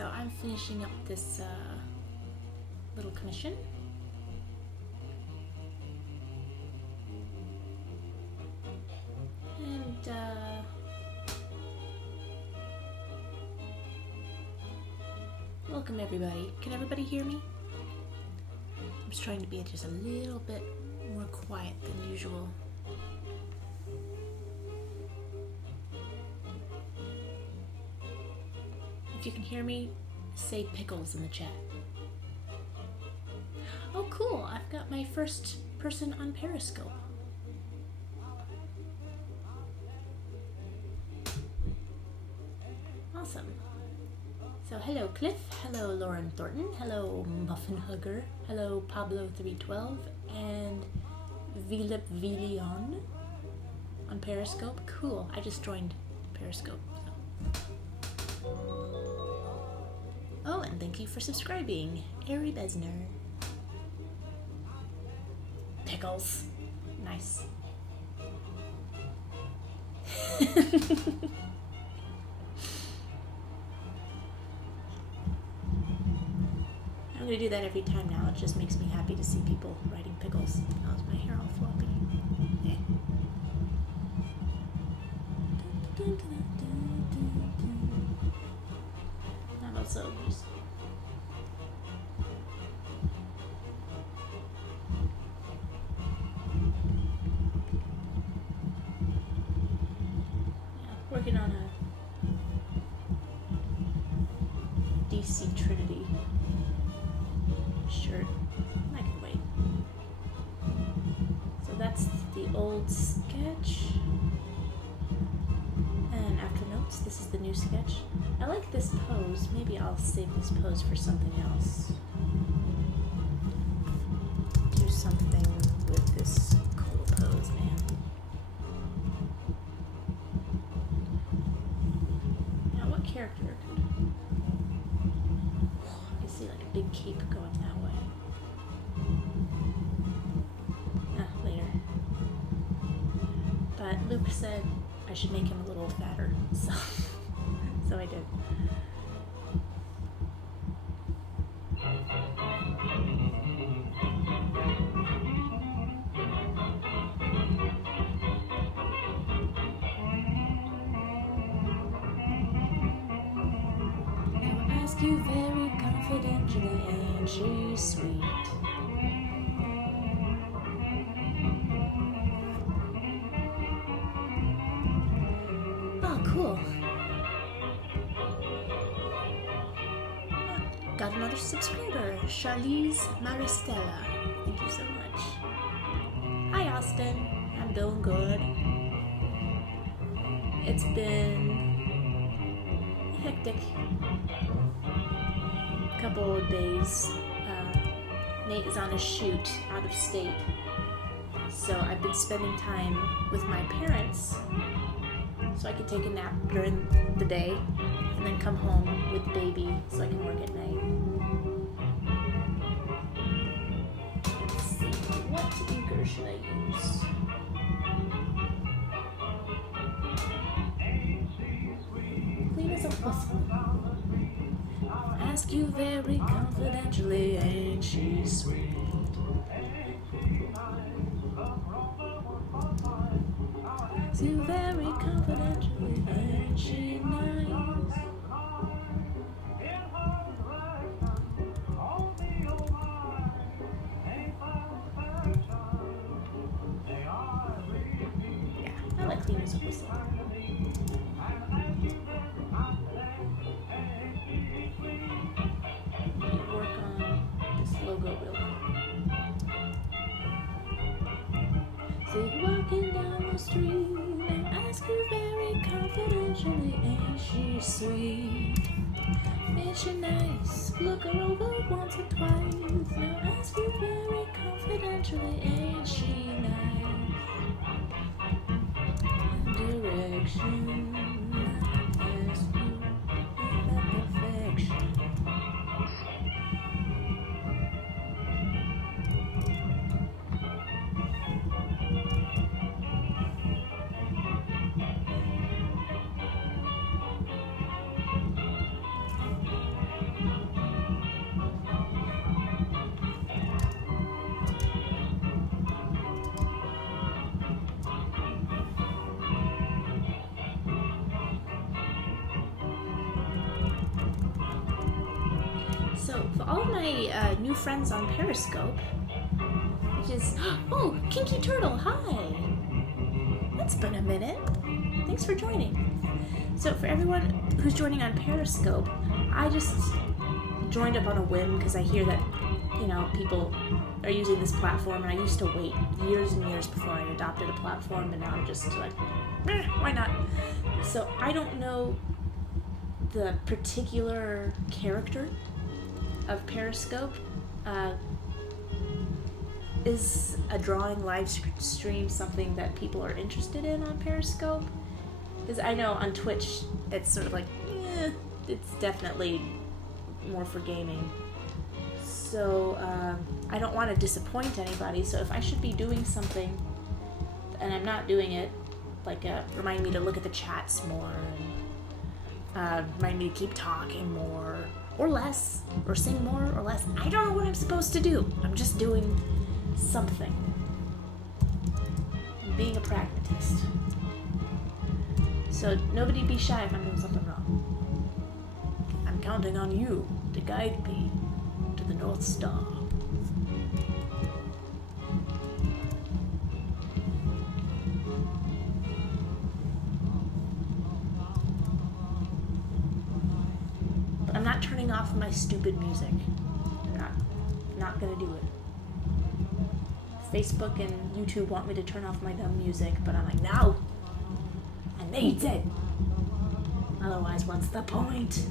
So I'm finishing up this little commission. And welcome everybody. Can everybody hear me? I'm just trying to be just a little bit more quiet than usual. If you can hear me, say pickles in the chat. Oh cool, I've got my first person on Periscope. Awesome. So hello Cliff, hello Lauren Thornton, hello Muffin Hugger, hello Pablo312, and Vilip Vilion on Periscope. Cool, I just joined Periscope. So. Oh, and thank you for subscribing, Ari Besner. Pickles. Nice. I'm gonna do that every time now. It just makes me happy to see people writing pickles. Oh, is my hair all floppy? Yeah. How about so? Just working on a DC Trinity shirt. I can wait. So that's the old sketch. And after notes, this is the new sketch. I like this pose. Maybe I'll save this pose for something else. Do something with this cool pose, man. Character could. I see like a big cape going that way. Later. But Luke said I should make him a little fatter, so I did. You very confidentially, and she's sweet. Oh, cool. Got another subscriber, Charlize Maristella. Thank you so much. Hi, Austin. I'm doing good. It's been hectic. Couple of days. Nate is on a shoot out of state, so I've been spending time with my parents so I could take a nap during the day and then come home with the baby so I can work at night. Let's see, what inker should I use? Clean as a whistle. Ask you very confidentially, ain't she sweet? Ask you very confidentially, ain't she nice? Yeah, I like clean as a whistle. Walking down the street and ask you very confidentially, ain't she sweet? Ain't she nice? Look her over once or twice. Now ask you very confidentially, ain't she nice? Direction, ask you about perfection. So, for all of my new friends on Periscope, which is... Oh, Kinky Turtle, hi! It's been a minute. Thanks for joining. So, for everyone who's joining on Periscope, I just joined up on a whim because I hear that, people are using this platform, and I used to wait years and years before I adopted a platform, and now I'm just like, why not? So, I don't know the particular character of Periscope. Is a drawing live stream something that people are interested in on Periscope? Because I know on Twitch it's sort of like, it's definitely more for gaming. So I don't want to disappoint anybody, so if I should be doing something and I'm not doing it, like remind me to look at the chats more, and remind me to keep talking more, or less, or sing more or less. I don't know what I'm supposed to do. I'm just doing something. I'm being a pragmatist. So nobody be shy if I'm doing something wrong. I'm counting on you to guide me to the North Star. But I'm not turning off my stupid music. I'm not gonna do it. Facebook and YouTube want me to turn off my dumb music, but I'm like, no! I made it! Otherwise, what's the point?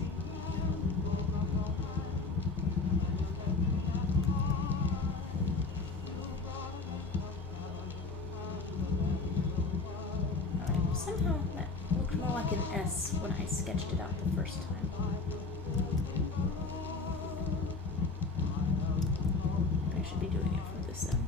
Alright, somehow that looked more like an S when I sketched it out the first time. I should be doing it from this end.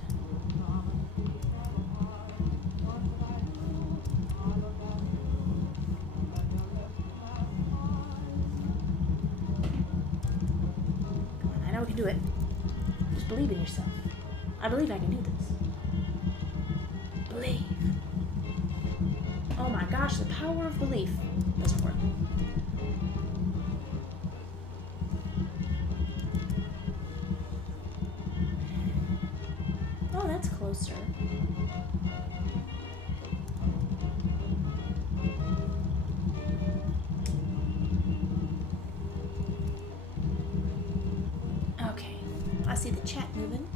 We can do it. Just believe in yourself. I believe I can do this. Believe. Oh my gosh, the power of belief doesn't work. Oh, that's closer. Okay, I see the chat moving.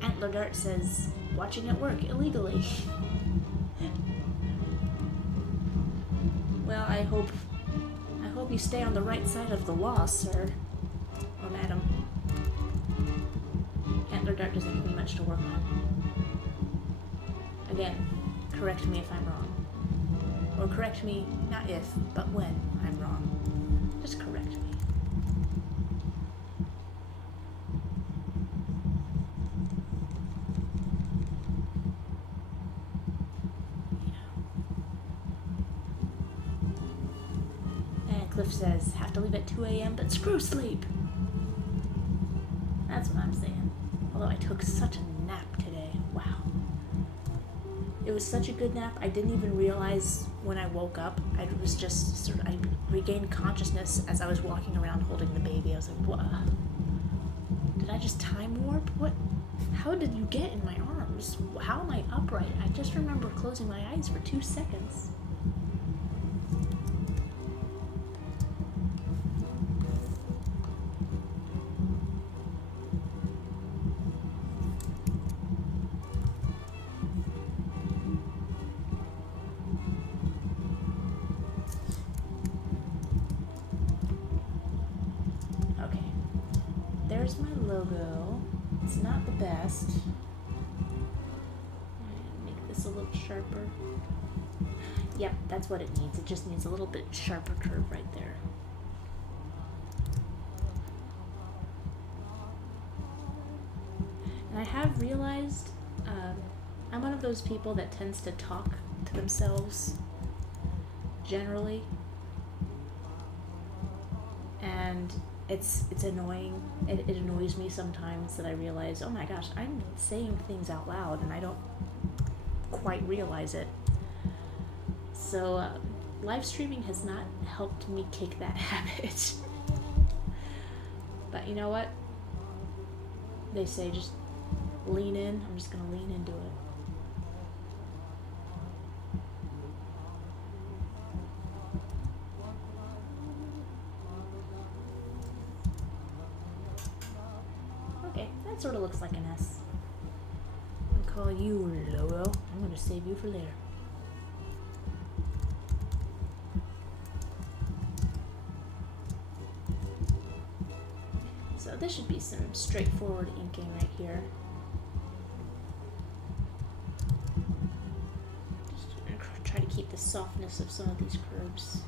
Antler Dart says, watching at work illegally. Well, I hope you stay on the right side of the law, sir. Or madam. Antler Dart doesn't give me much to work on. Again, correct me if I'm wrong. Or correct me, not if, but when I'm wrong. Just correct me. And Cliff says, have to leave at 2 a.m., but screw sleep. That's what I'm saying. Although I took such a nap today. Wow. It was such a good nap, I didn't even realize when I woke up. I was just I regained consciousness as I was walking around holding the baby. I was like, what? Did I just time warp? What? How did you get in my arms? How am I upright? I just remember closing my eyes for 2 seconds. There's my logo. It's not the best. Make this a little sharper. Yep, that's what it needs. It just needs a little bit sharper curve right there. And I have realized I'm one of those people that tends to talk to themselves generally. And it's annoying. It annoys me sometimes that I realize, oh my gosh, I'm saying things out loud and I don't quite realize it. So live streaming has not helped me kick that habit. But you know what? They say just lean in. I'm just gonna lean into it. Okay, that sort of looks like an S. I'll call you Logo. I'm gonna save you for later. So this should be some straightforward inking right here. Just gonna try to keep the softness of some of these curves.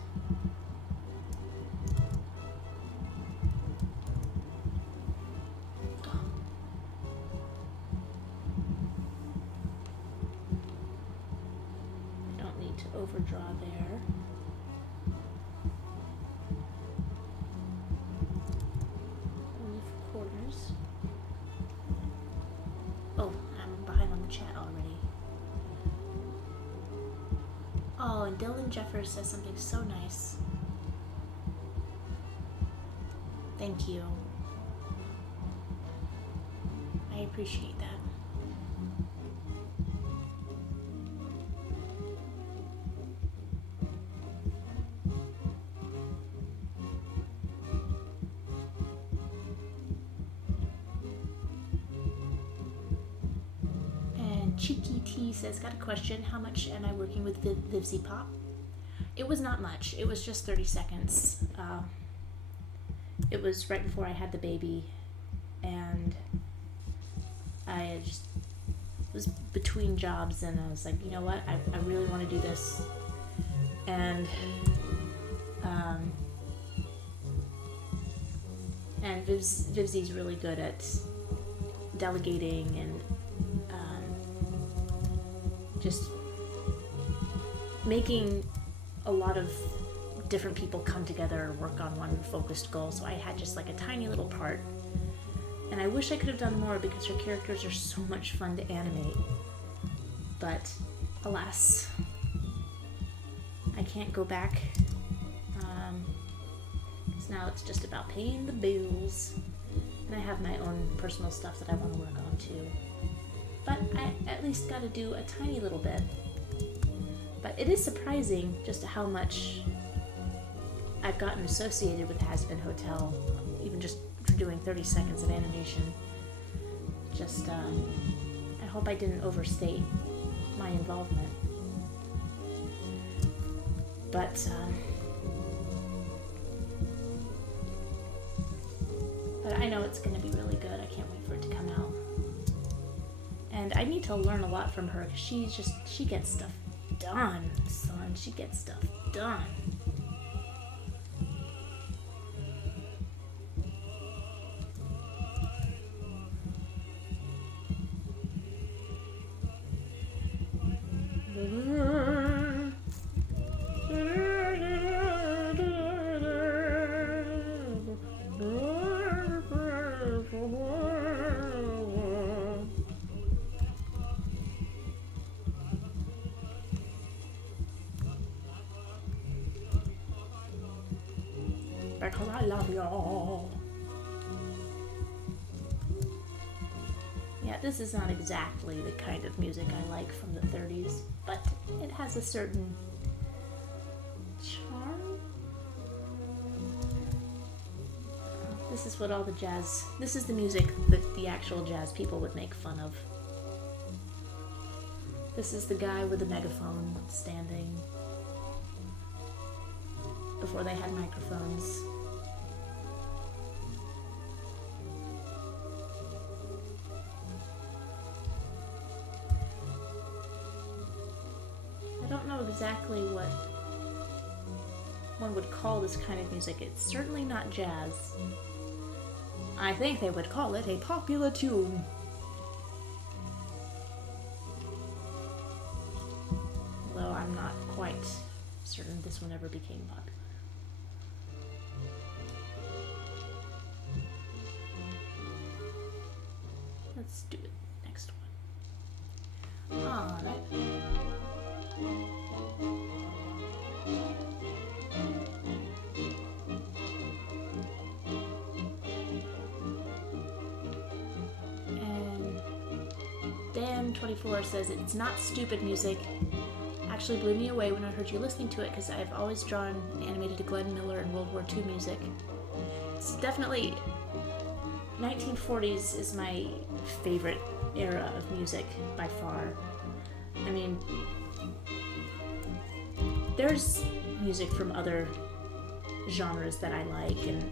Overdraw there. Only for corners. Oh, I'm behind on the chat already. Oh, and Dylan Jeffers says something so nice. Thank you. I appreciate that. Cheeky T says, got a question. How much am I working with Vivzy Pop? It was not much. It was just 30 seconds. It was right before I had the baby, and I just was between jobs, and I was like, you know what? I really want to do this. And Vivzy's really good at delegating and just making a lot of different people come together and work on one focused goal. So I had just like a tiny little part, and I wish I could have done more because her characters are so much fun to animate, but alas, I can't go back, because now it's just about paying the bills, and I have my own personal stuff that I want to work on too. But I at least got to do a tiny little bit. But it is surprising just how much I've gotten associated with Hazbin Hotel, even just for doing 30 seconds of animation. Just, I hope I didn't overstate my involvement. But I know it's going to be really good. I can't wait for it to come out. And I need to learn a lot from her, because she gets stuff done, son. She gets stuff done. Because I love y'all. Yeah, this is not exactly the kind of music I like from the 30s, but it has a certain charm. This is what all the jazz... This is the music that the actual jazz people would make fun of. This is the guy with the megaphone standing before they had microphones. I don't know exactly what one would call this kind of music. It's certainly not jazz. I think they would call it a popular tune. Though I'm not quite certain this one ever became popular. let's do it. Next one. Alright. And Dan24 says it's not stupid music. Actually blew me away when I heard you listening to it because I've always drawn animated to Glenn Miller and World War II music. It's definitely 1940s is my favorite era of music by far. I mean, there's music from other genres that I like, and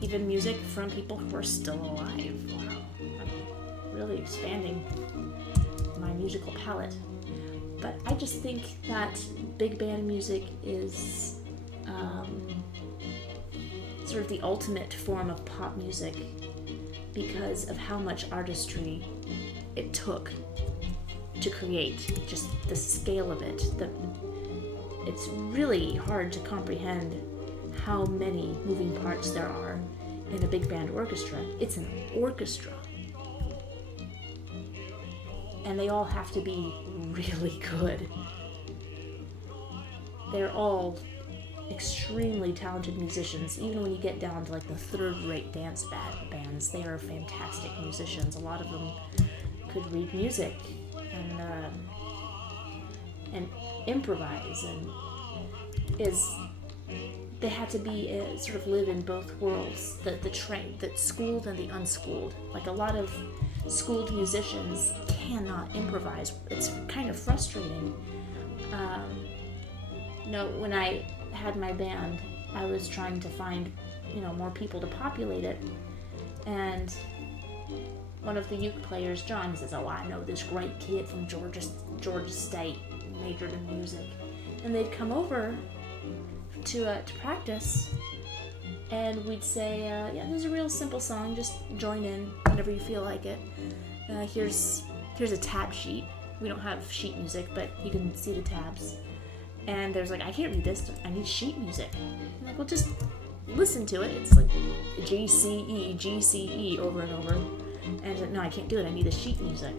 even music from people who are still alive. Wow, I'm really expanding my musical palette. But I just think that big band music is sort of the ultimate form of pop music because of how much artistry it took to create, just the scale of it. It's really hard to comprehend how many moving parts there are in a big band orchestra. It's an orchestra. And they all have to be really good. They're all extremely talented musicians. Even when you get down to like the third-rate dance bands, they are fantastic musicians. A lot of them could read music and improvise, and they had to be sort of live in both worlds, the schooled and the unschooled. Like a lot of schooled musicians cannot improvise. It's kind of frustrating. When I had my band, I was trying to find, more people to populate it, and one of the uke players, John, says, "Oh, I know this great kid from Georgia State, majored in music," and they'd come over to practice, and we'd say, "Yeah, this is a real simple song. Just join in whenever you feel like it. Here's a tab sheet. We don't have sheet music, but you can see the tabs." And there's like, "I can't read this. I need sheet music." I'm like, "Well, just listen to it. It's like G, C, E, G, C, E over and over." And I was like, "No, I can't do it. I need the sheet music."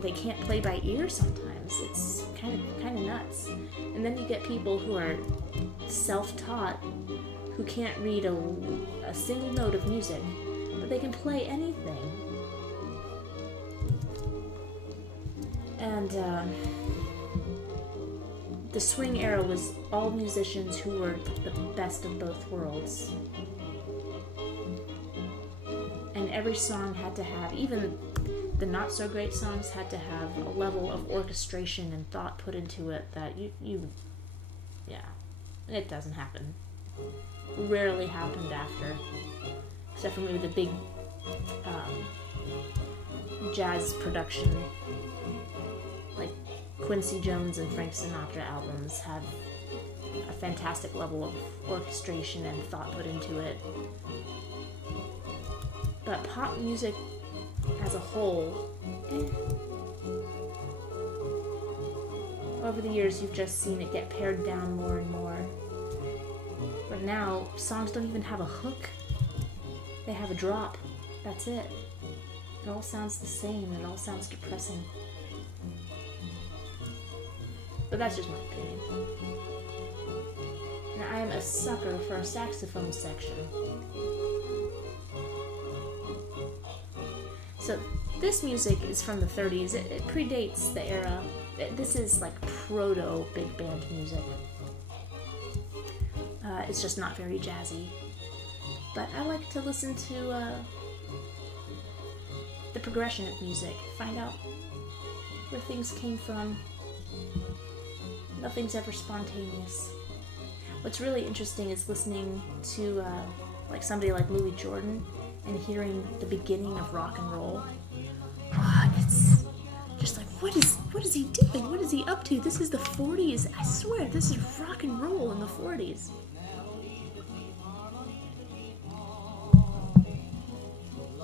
They can't play by ear sometimes. It's kind of nuts. And then you get people who are self-taught, who can't read a single note of music, but they can play anything. And the swing era was all musicians who were the best of both worlds. And every song had to have, even the not so great songs had to have a level of orchestration and thought put into it that it doesn't happen. Rarely happened after, except for maybe the big jazz production, like Quincy Jones and Frank Sinatra albums have a fantastic level of orchestration and thought put into it. But pop music as a whole, over the years you've just seen it get pared down more and more. But now songs don't even have a hook. They have a drop. That's it. It all sounds the same. It all sounds depressing. But that's just my opinion. Now, I am a sucker for a saxophone section. So this music is from the 30s. It predates the era. This is like proto big band music. It's just not very jazzy. But I like to listen to the progression of music. Find out where things came from. Nothing's ever spontaneous. What's really interesting is listening to like somebody like Louis Jordan and hearing the beginning of rock and roll. It's just like, what is he doing? What is he up to? This is the 40s. I swear, this is rock and roll in the 40s.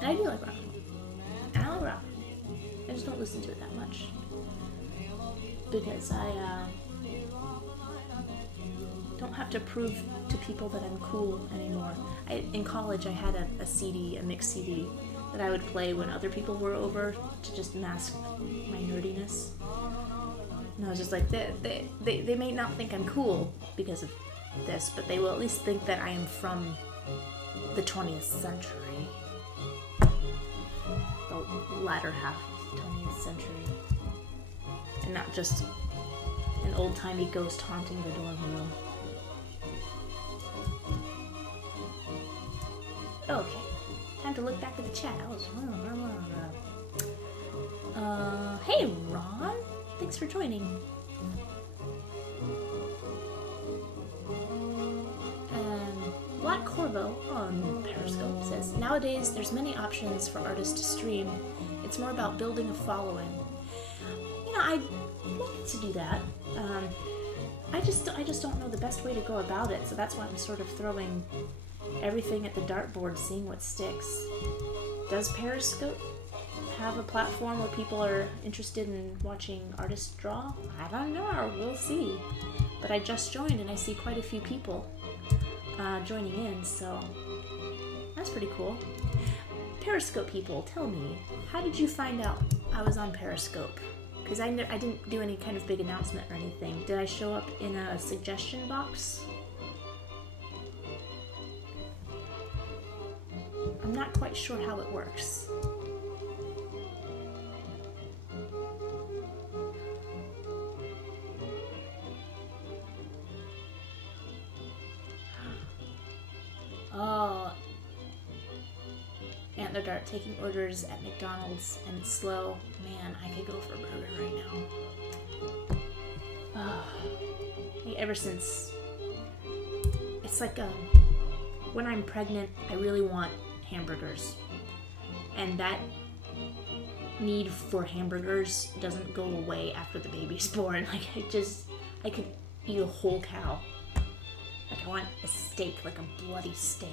And I do like rock and roll. And I like rock. I just don't listen to it that much. Because I don't have to prove to people that I'm cool anymore. In college, I had a CD, a mix CD, that I would play when other people were over to just mask my nerdiness. And I was just like, they may not think I'm cool because of this, but they will at least think that I am from the 20th century. The latter half of the 20th century. And not just an old-timey ghost haunting the dorm room. Okay, time to look back at the chat. Hey Ron, thanks for joining. Black Corvo on Periscope says, nowadays there's many options for artists to stream. It's more about building a following. You know, I'd like to do that. I just don't know the best way to go about it, so that's why I'm sort of throwing everything at the dartboard, seeing what sticks. Does Periscope have a platform where people are interested in watching artists draw? I don't know, we'll see. But I just joined and I see quite a few people joining in, so that's pretty cool. Periscope people, tell me, how did you find out I was on Periscope? Because I didn't do any kind of big announcement or anything. Did I show up in a suggestion box? I'm not quite sure how it works. Oh, Antler Dart taking orders at McDonald's and it's slow. Man, I could go for a burger right now. Oh. Ever since, it's like when I'm pregnant, I really want hamburgers, and that need for hamburgers doesn't go away after the baby's born. Like I could eat a whole cow. Like I want a steak, like a bloody steak.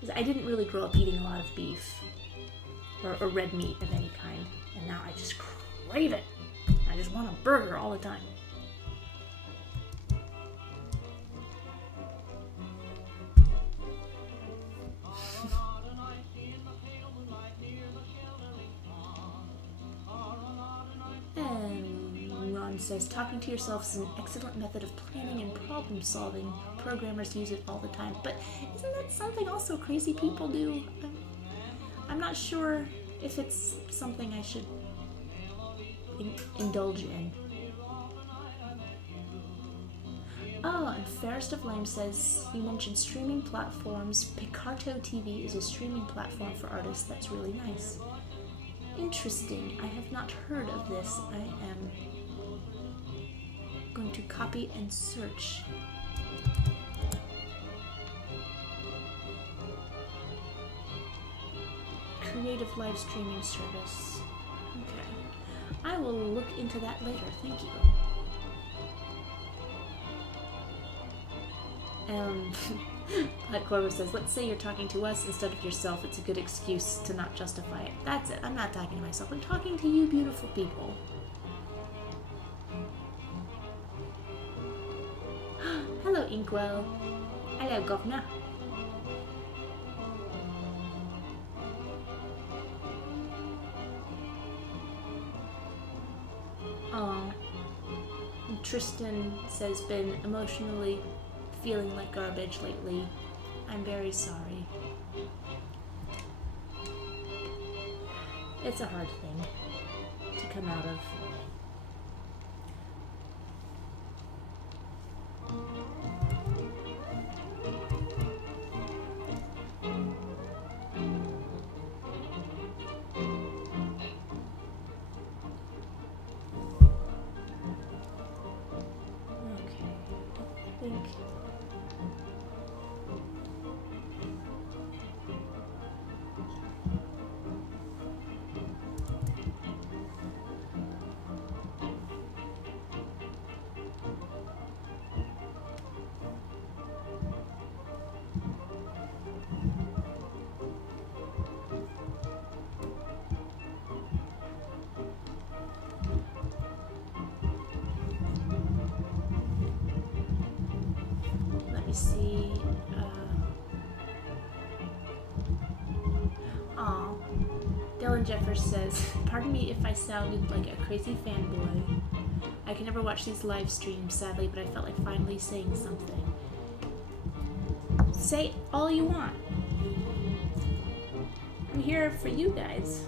Because I didn't really grow up eating a lot of beef or red meat of any kind, and now I just crave it. I just want a burger all the time. And Ron says, talking to yourself is an excellent method of planning and problem solving. Programmers use it all the time. But isn't that something also crazy people do? I'm not sure if it's something I should indulge in. Oh, and Fairest of Lame says, you mentioned streaming platforms. Picarto TV is a streaming platform for artists that's really nice. Interesting. I have not heard of this. I am going to copy and search. Creative live streaming service. Okay. I will look into that later. Thank you. Like Corvo says, let's say you're talking to us instead of yourself. It's a good excuse to not justify it. That's it. I'm not talking to myself. I'm talking to you beautiful people. Hello, Inkwell. Hello, Governor. Oh. Tristan says, been emotionally feeling like garbage lately. I'm very sorry. It's a hard thing to come out of. See. Alan Jeffers says, pardon me if I sounded like a crazy fanboy. I can never watch these live streams, sadly, but I felt like finally saying something. Say all you want. I'm here for you guys.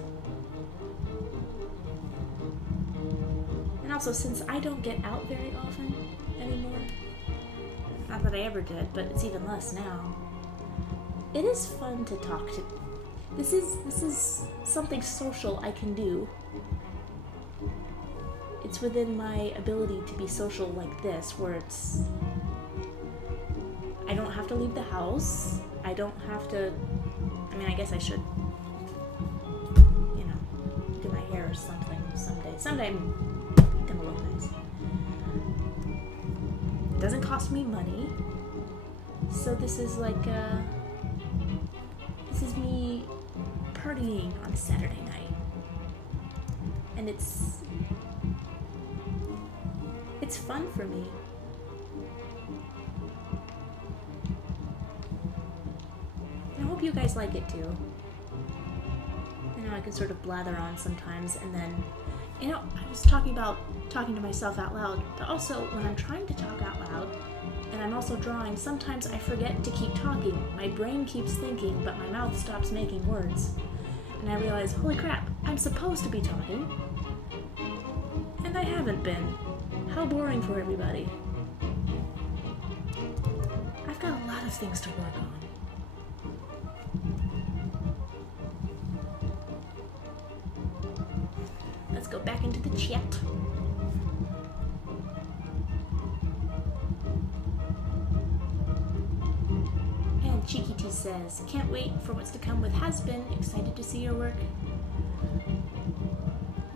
And also, since I don't get out very often anymore, not that I ever did, but it's even less now, it is fun to talk to. This is something social I can do. It's within my ability to be social like this, where I don't have to leave the house. I don't have to, I guess I should, do my hair or something someday. Someday I'm gonna look nice. It doesn't cost me money. So this is like, this is me partying on a Saturday night. And it's fun for me. And I hope you guys like it too. I know I can sort of blather on sometimes, and then, I was talking to myself out loud, but also when I'm trying to talk out loud, and I'm also drawing, sometimes I forget to keep talking. My brain keeps thinking, but my mouth stops making words. And I realize, holy crap, I'm supposed to be talking. And I haven't been. How boring for everybody. I've got a lot of things to work on. Let's go back into the chat. And Cheeky T says, can't wait for what's to come with Has Been. Excited to see your work.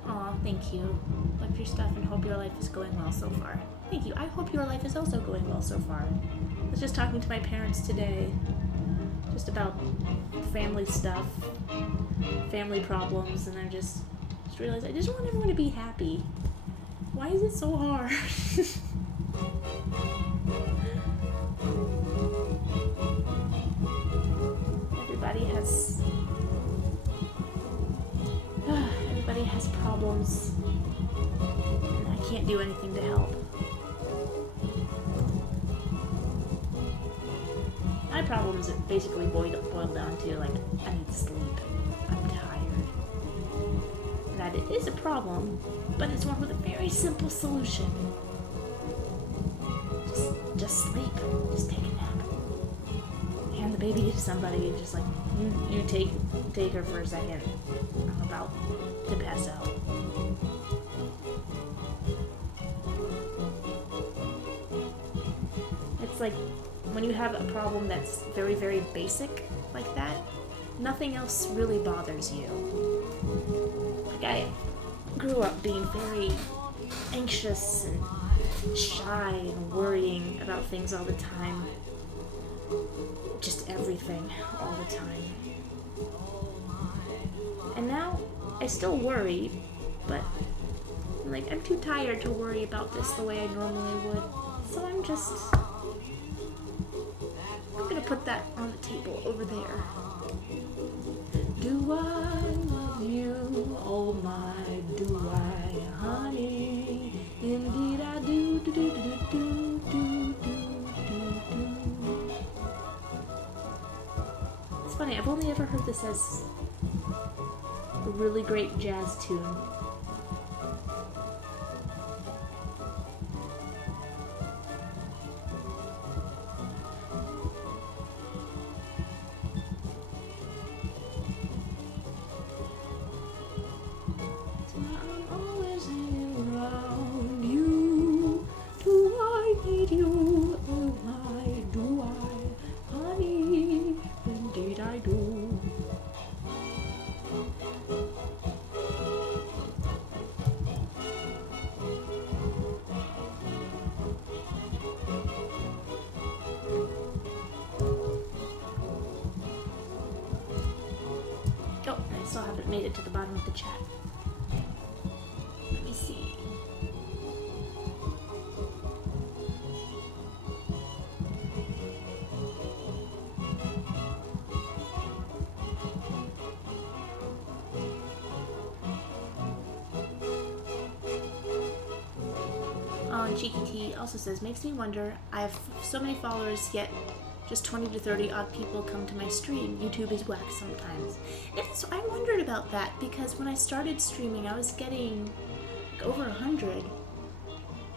Aw, thank you. Love your stuff and hope your life is going well so far. Thank you. I hope your life is also going well so far. I was just talking to my parents today, just about family stuff, family problems, and I just realized I just want everyone to be happy. Why is it so hard? Everybody has problems, and I can't do anything to help. My problems are basically boiled down to, like, I need sleep. I'm tired. That it is a problem, but it's one with a very simple solution. Just sleep. Just take a nap. Hand the baby to somebody and just like, you take her for a second. I'm about to pass out. It's like when you have a problem that's very, very basic like that, nothing else really bothers you. Like, I grew up being very anxious and shy and worrying about things all the time. Just everything all the time. And now I still worry, but I'm too tired to worry about this the way I normally would. So I'm gonna put that on the table over there. Do I love you? Oh my, do I, honey? Indeed I do, do, do, do, do, do, do, do, do. It's funny, I've only ever heard this as a really great jazz tune. Still haven't made it to the bottom of the chat. Let me see. Cheeky T also says, makes me wonder, I have so many followers, yet just 20 to 30 odd people come to my stream. YouTube is whack sometimes. I wondered about that, because when I started streaming, I was getting like over 100,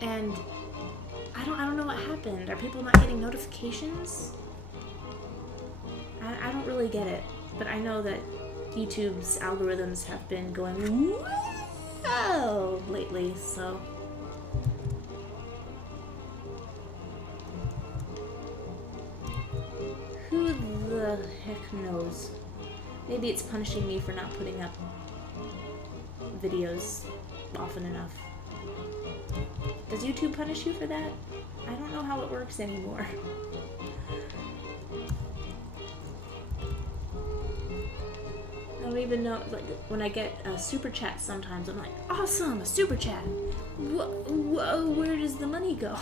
and I don't know what happened. Are people not getting notifications? I don't really get it, but I know that YouTube's algorithms have been going whoa lately, so. Who the heck knows? Maybe it's punishing me for not putting up videos often enough. Does YouTube punish you for that? I don't know how it works anymore. I don't even know, like, when I get a super chat sometimes, I'm like, awesome, a super chat. Whoa, where does the money go?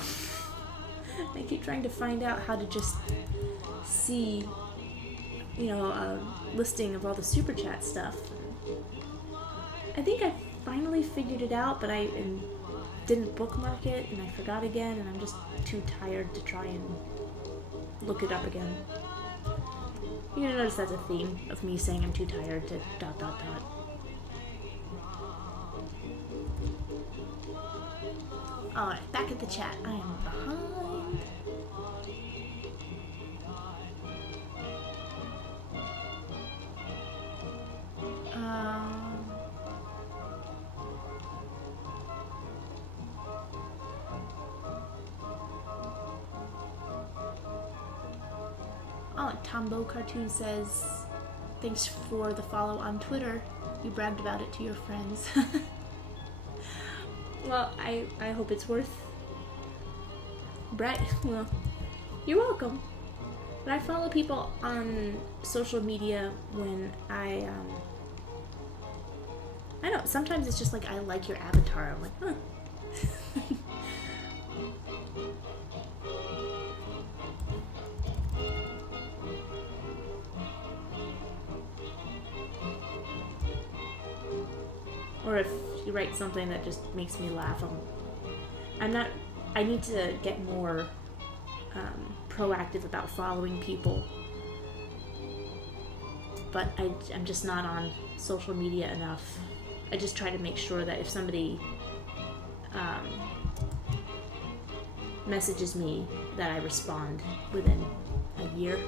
I keep trying to find out how to just see, you know, a listing of all the super chat stuff. I think I finally figured it out, but I didn't bookmark it, and I forgot again, and I'm just too tired to try and look it up again. You're gonna notice that's a theme of me saying I'm too tired to ... Alright, back at the chat. I am behind. Tombo Cartoon says, thanks for the follow on Twitter. You bragged about it to your friends. Well, I hope it's worth well, you're welcome. But I follow people on social media when I know, sometimes it's just like I like your avatar. I'm like, huh. Or if you write something that just makes me laugh, I need to get more proactive about following people. But I'm just not on social media enough. I just try to make sure that if somebody messages me, that I respond within a year.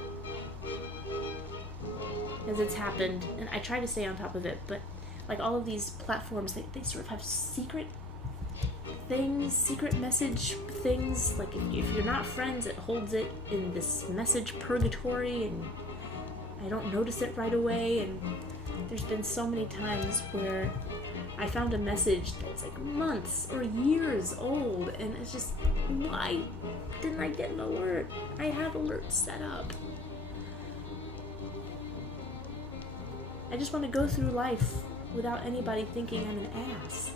As it's happened, and I try to stay on top of it, but like all of these platforms, they sort of have secret things, secret message things. Like if you're not friends, it holds it in this message purgatory, and I don't notice it right away. And there's been so many times where I found a message that's like months or years old, and it's just, why didn't I get an alert? I have alerts set up. I just want to go through life without anybody thinking I'm an ass.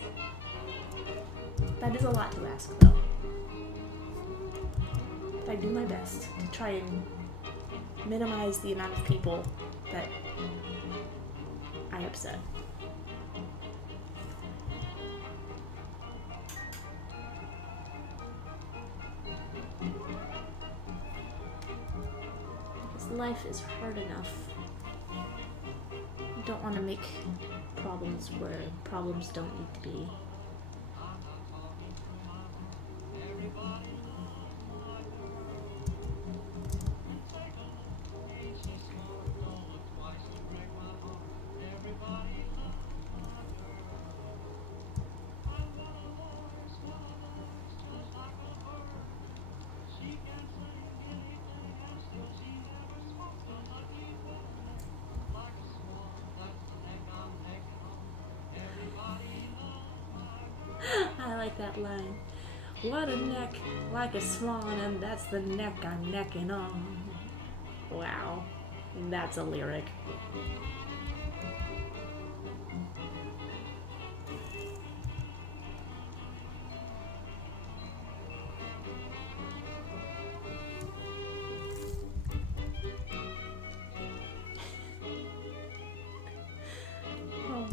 That is a lot to ask, though. But I do my best to try and minimize the amount of people that I upset. Because life is hard enough. I don't want to make problems where problems don't need to be. I like that line. What a neck, like a swan, and that's the neck I'm necking on. Wow, that's a lyric. Oh,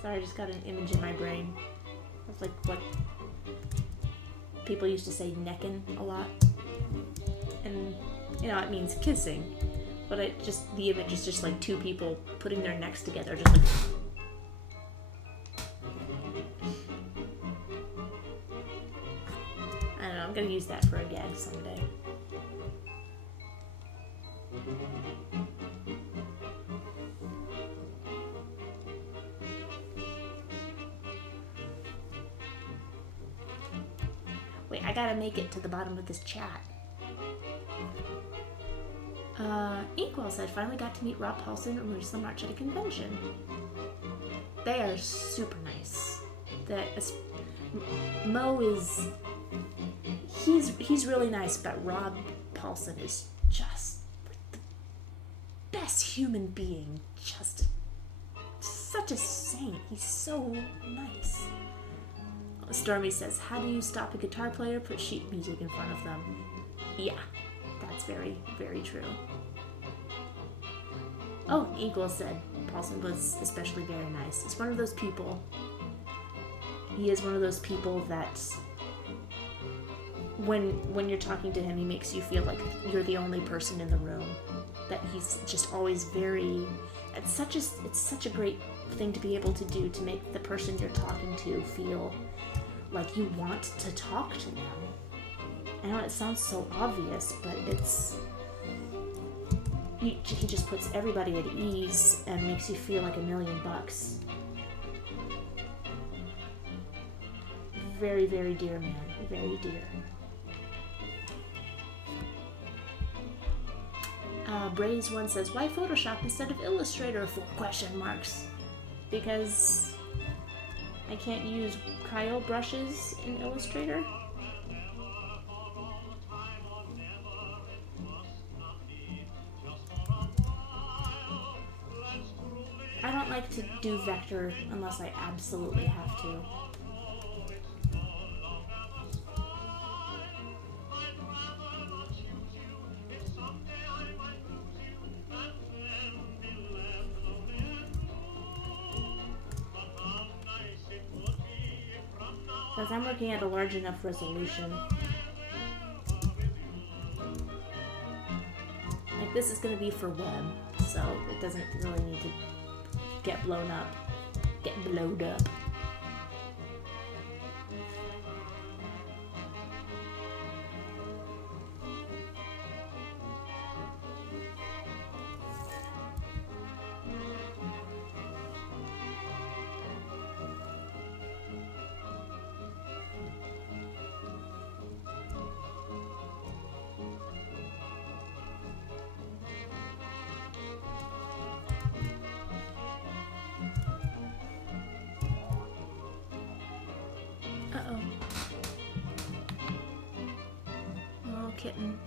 sorry, I just got an image in my brain. I was like, what? people used to say neckin' a lot. And, you know, it means kissing. But the image is just like two people putting their necks together, just like... I don't know, I'm gonna use that for a gag someday. Wait, I gotta make it to the bottom of this chat. Inkwell said, finally got to meet Rob Paulson and Marissa March at a convention. They are super nice. Mo is... He's really nice, but Rob Paulson is just the best human being. Just such a saint. He's so nice. Stormy says, how do you stop a guitar player? Put sheet music in front of them. Yeah, that's very, very true. Oh, Eagle said Paulson was especially very nice. He's one of those people. He is one of those people that when you're talking to him, he makes you feel like you're the only person in the room. That he's just always very... It's such a great thing to be able to do, to make the person you're talking to feel like you want to talk to them. I know it sounds so obvious, but it's... He just puts everybody at ease and makes you feel like $1,000,000. Very, very dear man. Very dear. Braze1 says, why Photoshop instead of Illustrator? 4 question marks. Because I can't use Kyle brushes in Illustrator. I don't like to do vector unless I absolutely have to. Because I'm looking at a large enough resolution. Like, this is going to be for web, so it doesn't really need to get blown up. Get blowed up. Kitten.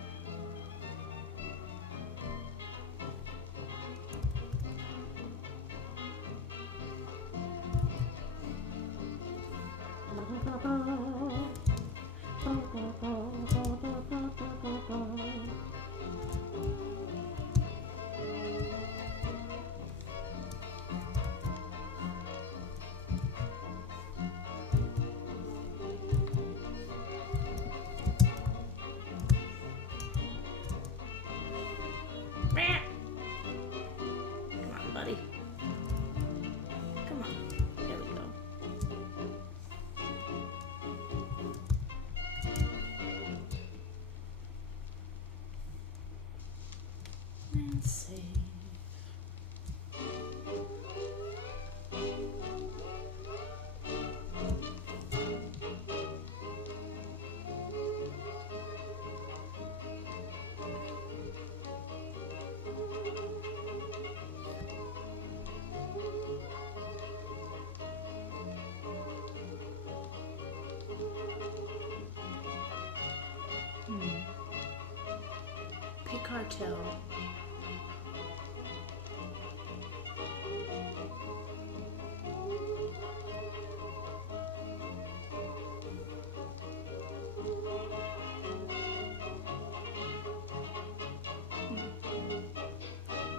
Cartel.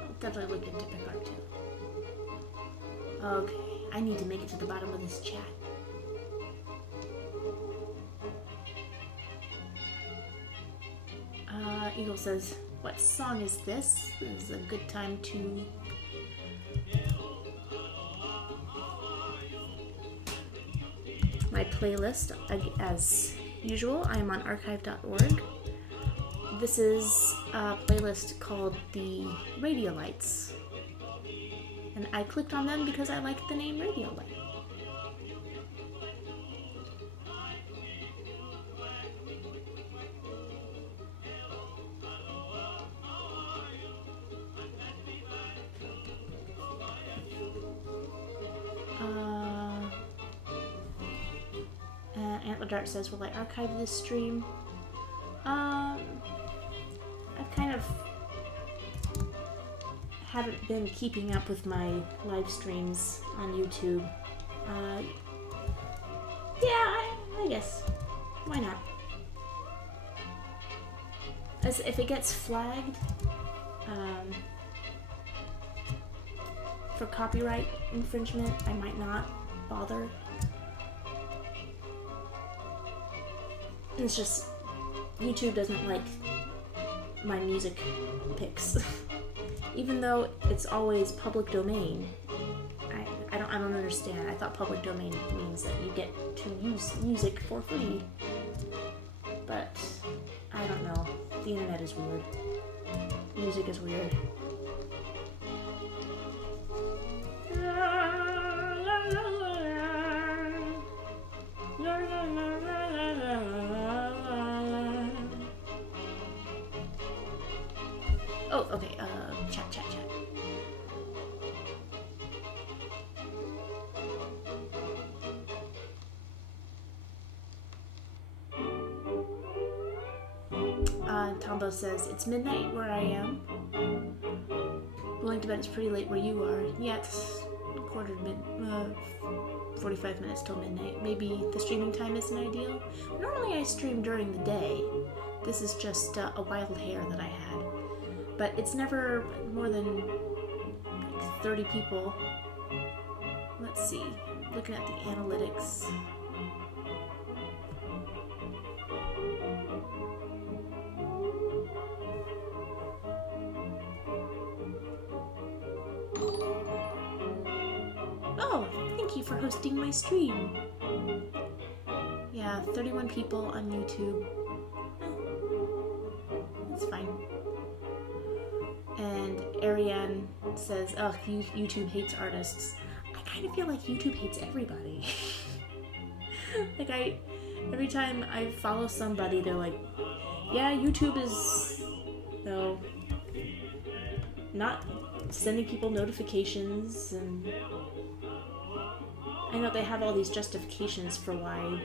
I'll definitely look into Picard too. Okay, I need to make it to the bottom of this chat. Eagle says, what song is this? This is a good time to my playlist. As usual, I am on archive.org. This is a playlist called the Radiolites. And I clicked on them because I liked the name Radiolite. Antler Dart says, will I archive this stream? I've kind of haven't been keeping up with my live streams on YouTube. I guess. Why not? As if it gets flagged for copyright infringement, I might not bother. It's just YouTube doesn't like my music picks. Even though it's always public domain, I don't understand. I thought public domain means that you get to use music for free. But I don't know. The internet is weird. Music is weird. Oh, okay, chat. Tombo says, it's midnight where I am. Going to bed is pretty late where you are. Yeah, it's 45 minutes till midnight. Maybe the streaming time isn't ideal. Normally I stream during the day. This is just a wild hair that I had. But it's never more than like 30 people. Let's see. Looking at the analytics. Oh, thank you for hosting my stream. Yeah, 31 people on YouTube. That's fine. And Ariane says, oh, YouTube hates artists. I kind of feel like YouTube hates everybody. Like every time I follow somebody, they're like, yeah, YouTube is, not sending people notifications, and I know they have all these justifications for why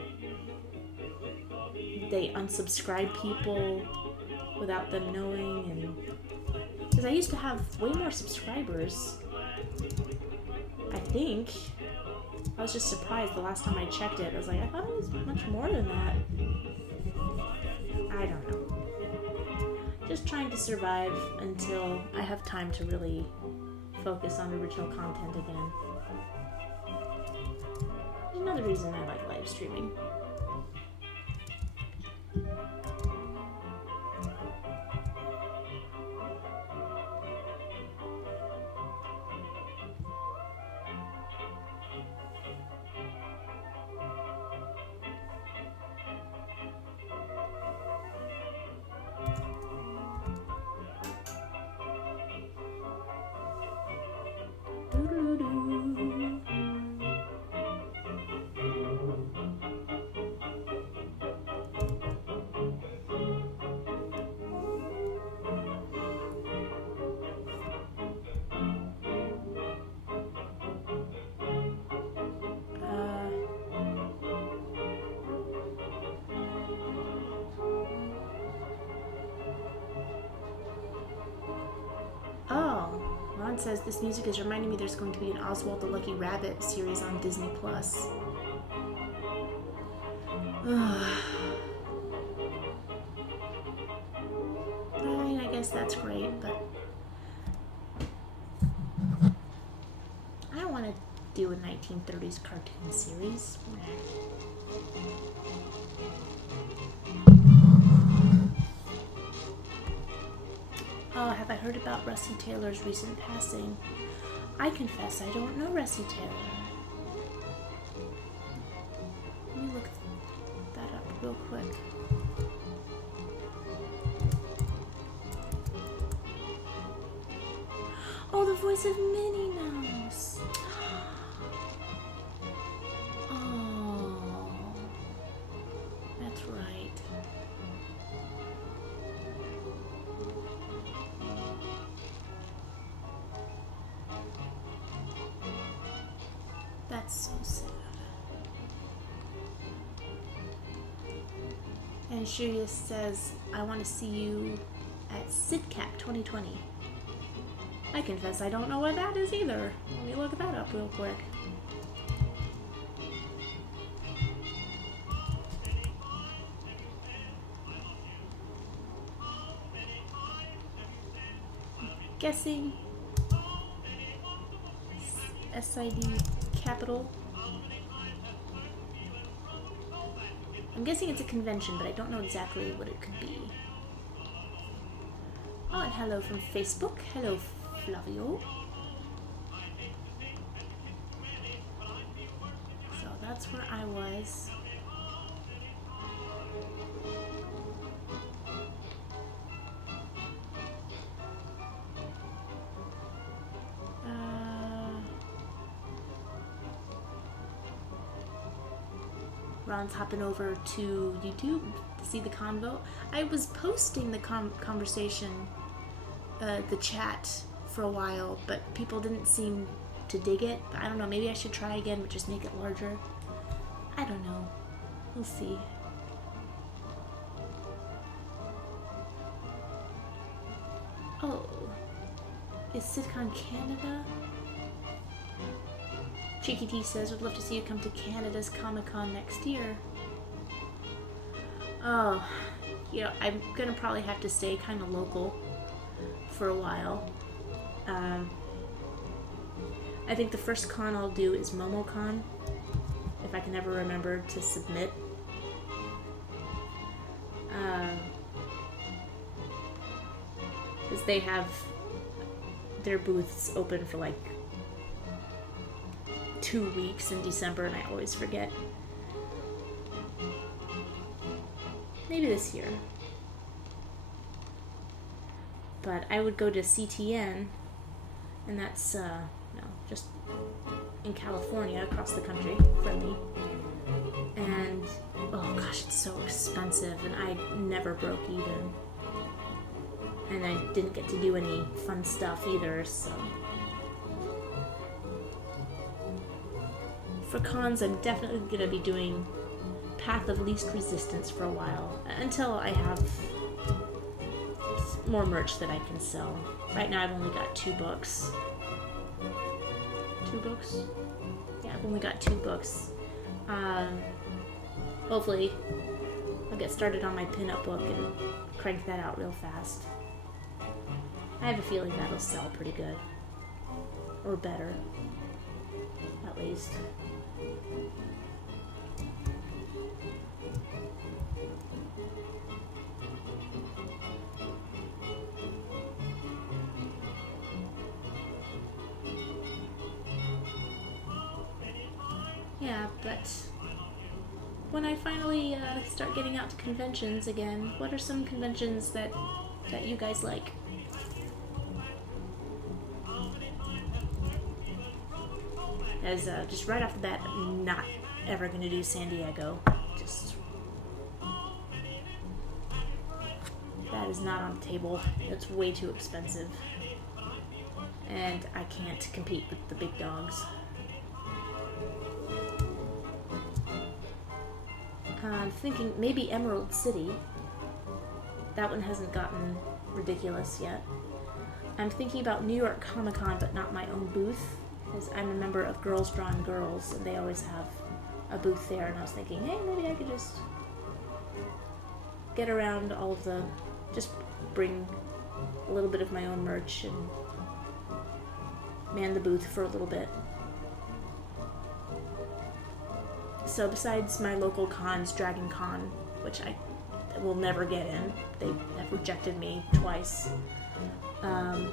they unsubscribe people without them knowing, and because I used to have way more subscribers, I think. I was just surprised the last time I checked it. I was like, I thought it was much more than that. I don't know. Just trying to survive until I have time to really focus on original content again. There's another reason I like live streaming. Says this music is reminding me there's going to be an Oswald the Lucky Rabbit series on Disney Plus. I mean, I guess that's great, but I don't want to do a 1930s cartoon series. heard about Rusty Taylor's recent passing. I confess I don't know Rusty Taylor. Let me look that up real quick. Oh, the voice of Minnie Mouse. Oh, that's right. That's so sad. And Shirya says, I want to see you at SIDCAP 2020. I confess I don't know what that is either. Let me look that up real quick. Guessing SID Capital. I'm guessing it's a convention, but I don't know exactly what it could be. Oh, and hello from Facebook. Hello, Flavio. So that's where I was. Ron's hopping over to YouTube to see the convo. I was posting the conversation, the chat for a while, but people didn't seem to dig it. I don't know, maybe I should try again, but just make it larger. I don't know. We'll see. Oh, is SidCon Canada? Cheeky T says, would love to see you come to Canada's Comic-Con next year. Oh, you know, I'm gonna probably have to stay kind of local for a while. I think the first con I'll do is MomoCon, if I can ever remember to submit. Because they have their booths open for like 2 weeks in December, and I always forget. Maybe this year. But I would go to CTN, and that's just in California, across the country from me. And oh gosh, it's so expensive, and I never broke even. And I didn't get to do any fun stuff either, so. For cons, I'm definitely going to be doing Path of Least Resistance for a while, until I have more merch that I can sell. Right now I've only got 2 books. 2 books? Yeah, I've only got 2 books. Hopefully I'll get started on my pinup book and crank that out real fast. I have a feeling that'll sell pretty good. Or better. At least. Yeah, but when I finally start getting out to conventions again, what are some conventions that you guys like? As just right off the bat, I'm not ever going to do San Diego. Just that is not on the table. It's way too expensive, and I can't compete with the big dogs. I'm thinking maybe Emerald City. That one hasn't gotten ridiculous yet. I'm thinking about New York Comic Con, but not my own booth, because I'm a member of Girls Drawing Girls, and they always have a booth there, and I was thinking, hey, maybe I could just get around all of the, just bring a little bit of my own merch and man the booth for a little bit. So besides my local cons, Dragon Con, which I will never get in, they have rejected me twice. Um,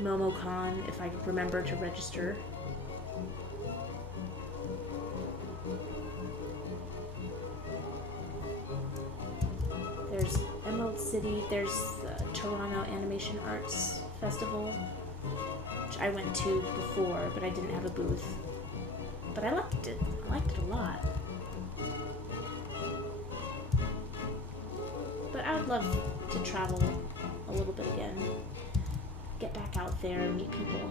MomoCon, if I remember to register. There's Emerald City, there's the Toronto Animation Arts Festival, which I went to before, but I didn't have a booth. But I liked it. I liked it a lot. But I would love to travel a little bit again. Get back out there and meet people.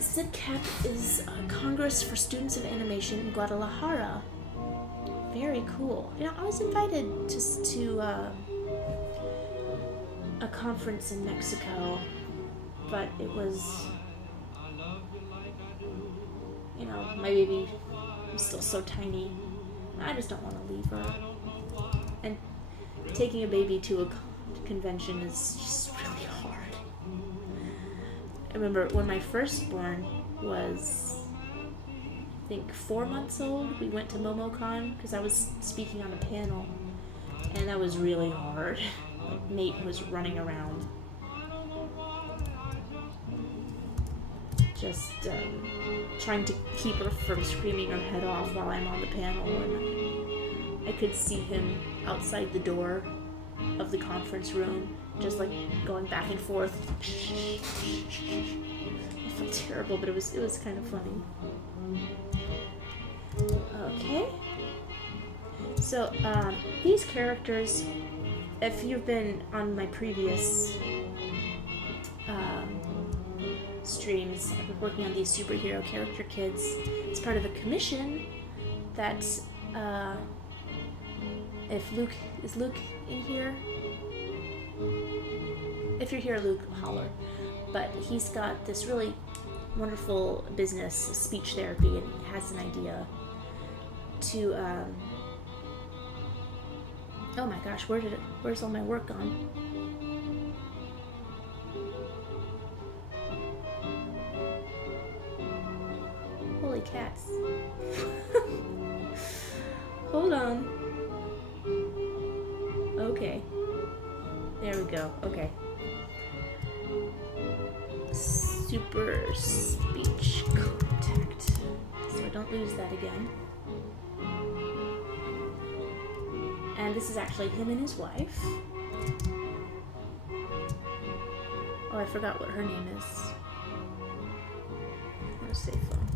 CIDCAP is a Congress for Students of Animation in Guadalajara. Very cool. You know, I was invited to a conference in Mexico, but it was, you know, my baby is still so tiny. I just don't want to leave her. And taking a baby to a convention is just really hard. I remember when my firstborn was, I think, 4 months old, we went to MomoCon because I was speaking on a panel, and that was really hard. Like, Nate was running around, just trying to keep her from screaming her head off while I'm on the panel, and I could see him outside the door of the conference room, just like going back and forth. I felt terrible, but it was kind of funny. Okay. So these characters, if you've been on my previous streams, I've been working on these superhero character kids. It's part of a commission that if Luke is Luke in here. If you're here, Luke, holler. But he's got this really wonderful business, speech therapy, and he has an idea to, oh my gosh, where's all my work gone? Holy cats. Hold on. Okay. There we go. Okay. Super speech contact. So I don't lose that again. And this is actually him and his wife. Oh, I forgot what her name is. No safe phone.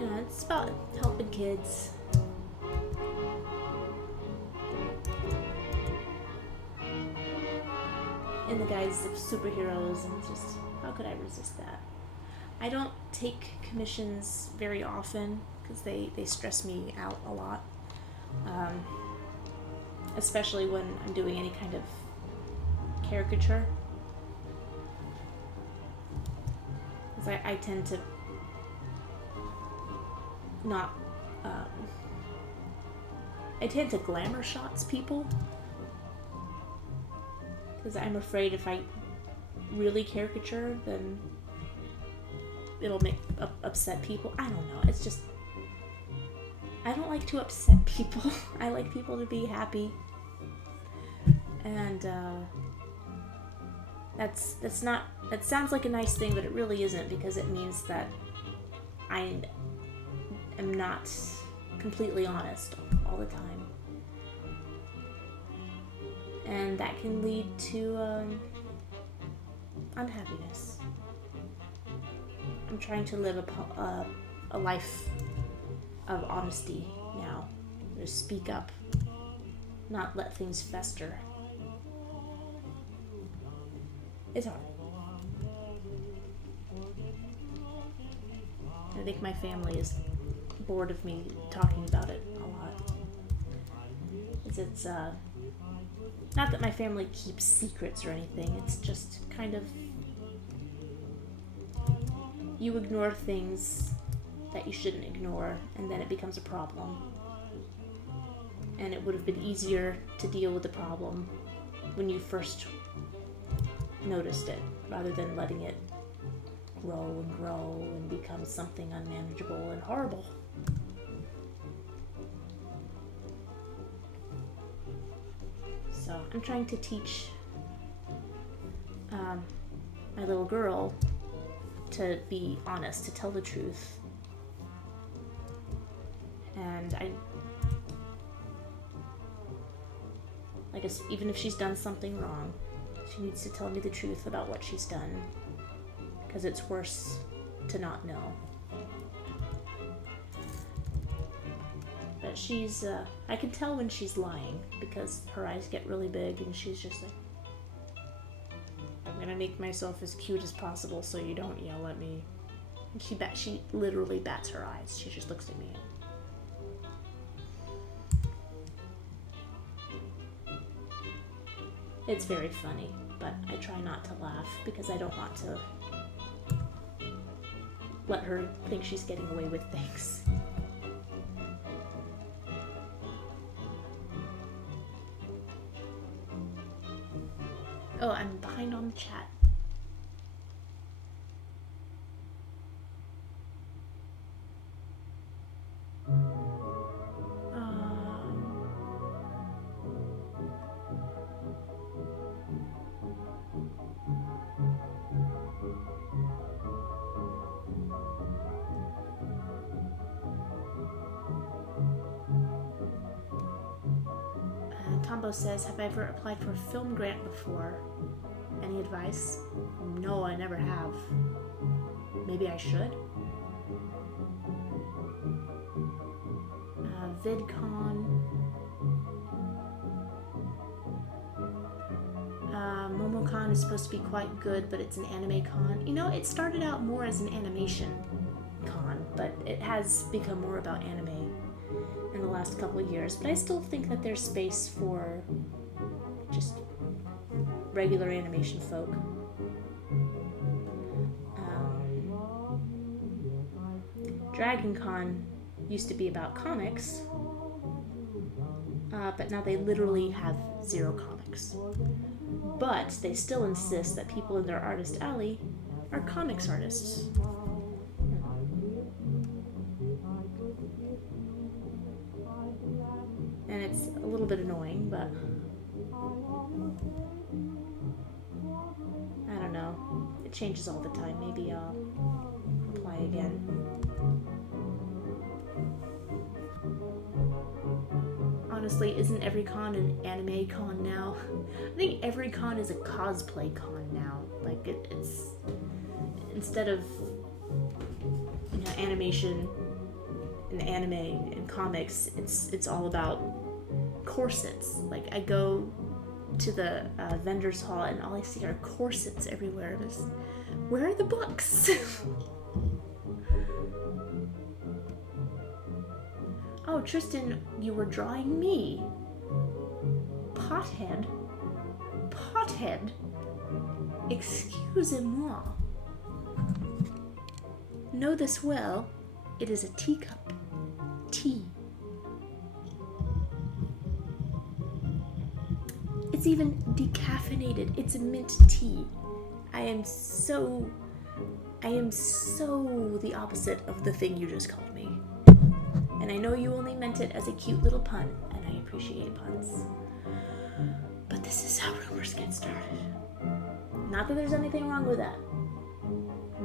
Yeah, it's about helping kids. In the guise of superheroes, and just, how could I resist that? I don't take commissions very often because they stress me out a lot, especially when I'm doing any kind of caricature, because I tend to not, I tend to glamour shots people, because I'm afraid if I really caricature, then it'll make upset people. I don't know. It's just, I don't like to upset people. I like people to be happy, and that's not. That sounds like a nice thing, but it really isn't, because it means that I am not completely honest all the time. And that can lead to unhappiness. I'm trying to live a life of honesty now. Just speak up, not let things fester. It's hard. I think my family is bored of me talking about it a lot. It's not that my family keeps secrets or anything, it's just kind of, you ignore things that you shouldn't ignore, and then it becomes a problem. And it would have been easier to deal with the problem when you first noticed it, rather than letting it grow and become something unmanageable and horrible. So I'm trying to teach my little girl to be honest, to tell the truth. And I guess even if she's done something wrong, she needs to tell me the truth about what she's done, because it's worse to not know. But she's, I can tell when she's lying, because her eyes get really big and she's just like, I'm gonna make myself as cute as possible so you don't yell at me. And she literally bats her eyes. She just looks at me. It's very funny, but I try not to laugh because I don't want to let her think she's getting away with things. Oh, I'm behind on the chat. Tombo says, have I ever applied for a film grant before? Any advice? No, I never have. Maybe I should? VidCon. MomoCon is supposed to be quite good, but it's an anime con. You know, it started out more as an animation con, but it has become more about anime in the last couple of years. But I still think that there's space for just regular animation folk. Dragon Con used to be about comics, but now they literally have 0 comics. But they still insist that people in their artist alley are comics artists. And it's a little bit annoying, but I don't know. It changes all the time. Maybe I'll apply again. Honestly, isn't every con an anime con now? I think every con is a cosplay con now. Like it's instead of, you know, animation and anime and comics, it's all about corsets. Like I go to the vendor's hall and all I see are corsets everywhere. Where are the books? Oh, Tristan, you were drawing me. Pothead? Pothead? Excusez-moi. Know this well. It is a teacup. Tea. It's even decaffeinated. It's a mint tea. I am so the opposite of the thing you just called me. And I know you only meant it as a cute little pun, and I appreciate puns. But this is how rumors get started. Not that there's anything wrong with that,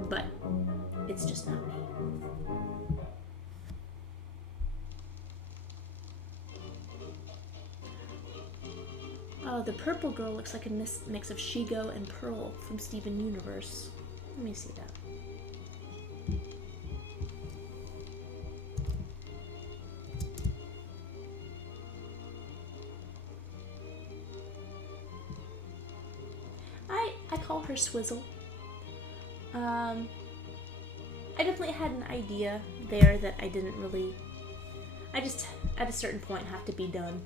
but it's just not me. Oh, the purple girl looks like a mix of Shigo and Pearl from Steven Universe. Let me see that. I call her Swizzle. I definitely had an idea there that I didn't really... I just, at a certain point, have to be done.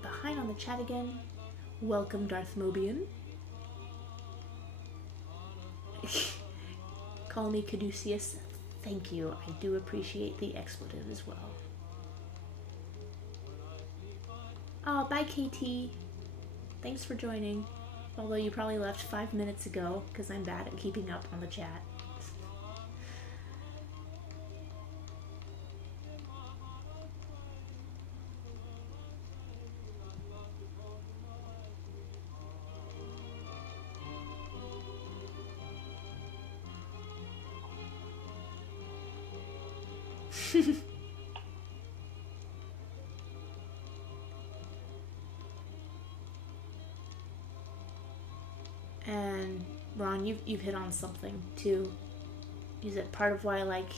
Behind on the chat again. Welcome, Darth Mobian. Call me Caduceus. Thank you. I do appreciate the expletive as well. Oh, bye, KT. Thanks for joining. Although you probably left 5 minutes ago because I'm bad at keeping up on the chat. And Ron, you've hit on something too. Is that part of why I like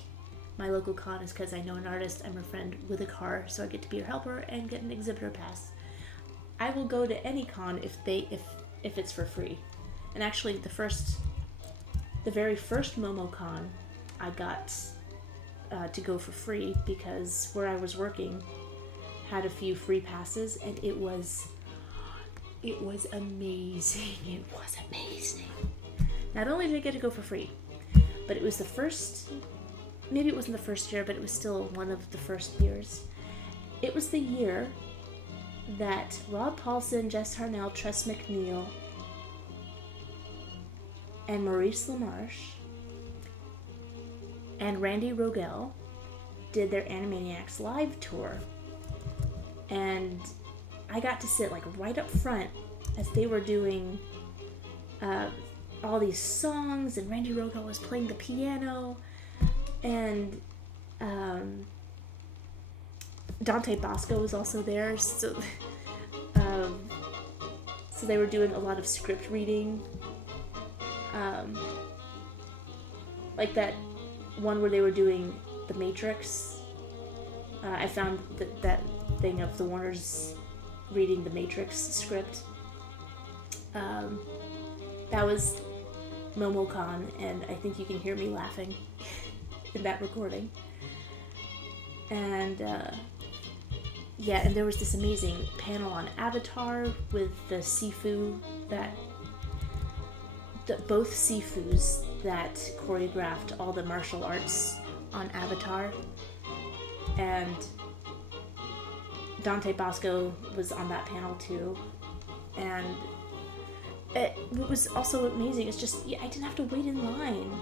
my local con is because I know an artist, I'm a friend with a car, so I get to be her helper and get an exhibitor pass. I will go to any con if it's for free. And actually the very first MomoCon I got to go for free because where I was working had a few free passes, and it was amazing. It was amazing. Not only did I get to go for free, but it was the first, maybe it wasn't the first year, but it was still one of the first years. It was the year that Rob Paulson, Jess Harnell, Tress McNeil, and Maurice LaMarche and Randy Rogel did their Animaniacs live tour. And I got to sit like right up front as they were doing all these songs, and Randy Rogel was playing the piano, and Dante Bosco was also there. So they were doing a lot of script reading, like that one where they were doing The Matrix. I found that thing of the Warners reading the Matrix script. That was MomoCon, and I think you can hear me laughing in that recording. And and there was this amazing panel on Avatar with the Sifu both Sifus that choreographed all the martial arts on Avatar, and Dante Bosco was on that panel too. And it was also amazing. It's just, I didn't have to wait in line.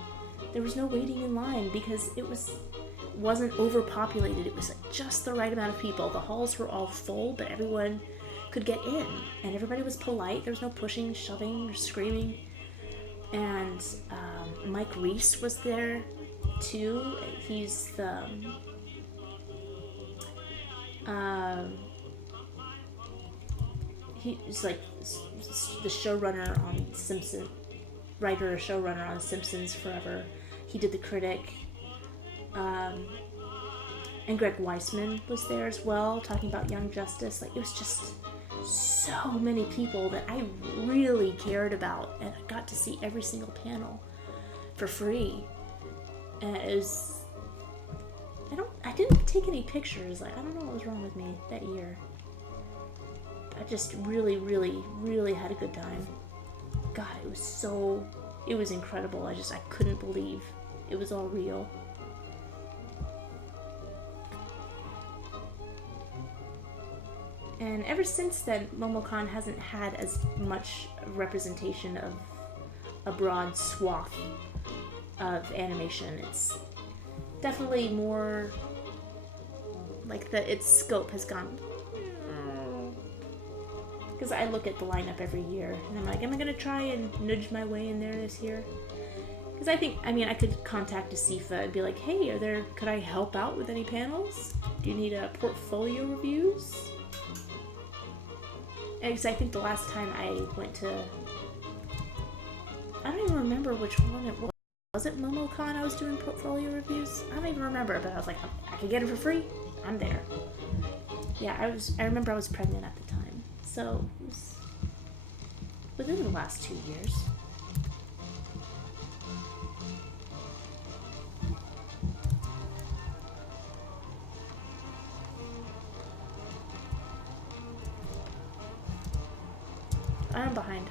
There was no waiting in line because it wasn't overpopulated. It was like just the right amount of people. The halls were all full, but everyone could get in, and everybody was polite. There was no pushing, shoving, or screaming. And Mike Reese was there too. He's the he's like the showrunner on Simpsons, writer or showrunner on Simpsons Forever. He did The Critic. And Greg Weisman was there as well, talking about Young Justice. Like, it was just so many people that I really cared about, and I got to see every single panel for free. And it was, I didn't take any pictures. Like, I don't know what was wrong with me that year. I just really, really, really had a good time. God, it was incredible. I couldn't believe it was all real. And ever since then, MomoCon hasn't had as much representation of a broad swath of animation. It's definitely more like its scope has gone. Because I look at the lineup every year, and I'm like, am I going to try and nudge my way in there this year? Because I mean, I could contact Asifa and be like, hey, could I help out with any panels? Do you need a portfolio reviews? Because I think the last time I went to, I don't even remember which one it was. Was it MomoCon I was doing portfolio reviews? I don't even remember, but I was like, I could get it for free. I'm there. Yeah, I remember I was pregnant at the time. So it was within the last 2 years. I'm behind.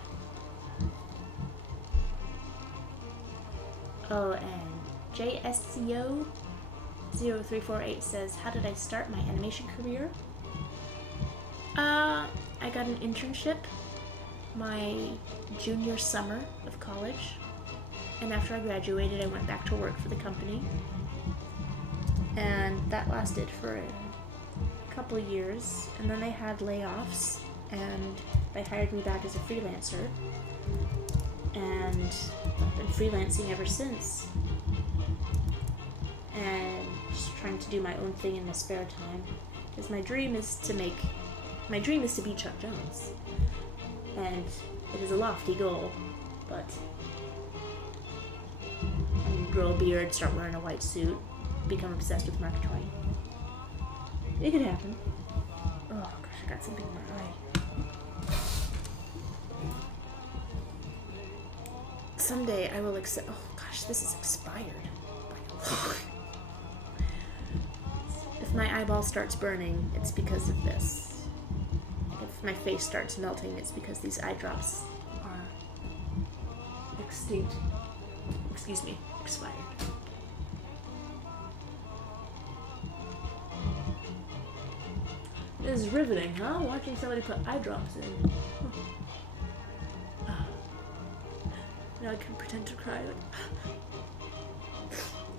Oh, and JSCO0348 says, how did I start my animation career? I got an internship my junior summer of college. And after I graduated, I went back to work for the company. And that lasted for a couple of years. And then they had layoffs, and they hired me back as a freelancer. And I've been freelancing ever since. And just trying to do my own thing in my spare time. Because my dream is to be Chuck Jones. And it is a lofty goal, but I'm gonna grow a beard, start wearing a white suit, become obsessed with Mark Twain. It could happen. Oh gosh, I got something in my eye. Someday I will accept. Oh gosh, this is expired. If my eyeball starts burning, it's because of this. If my face starts melting, it's because these eye drops are extinct. Excuse me, expired. This is riveting, huh? Watching somebody put eye drops in. Now I can pretend to cry.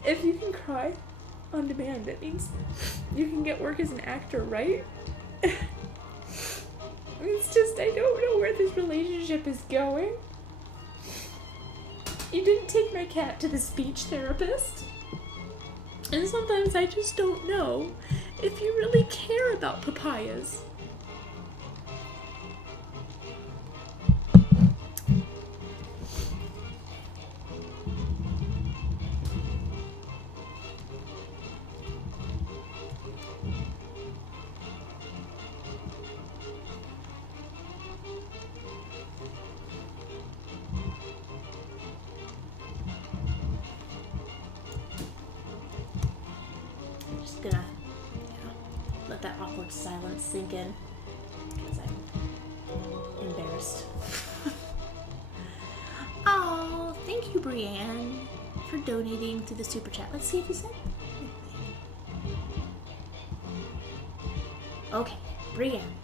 If you can cry on demand, that means you can get work as an actor, right? It's just, I don't know where this relationship is going. You didn't take my cat to the speech therapist. And sometimes I just don't know if you really care about papayas. Gonna let that awkward silence sink in because I'm embarrassed. Oh, thank you, Brienne, for donating through the super chat. Let's see if you said anything. Okay, Brienne.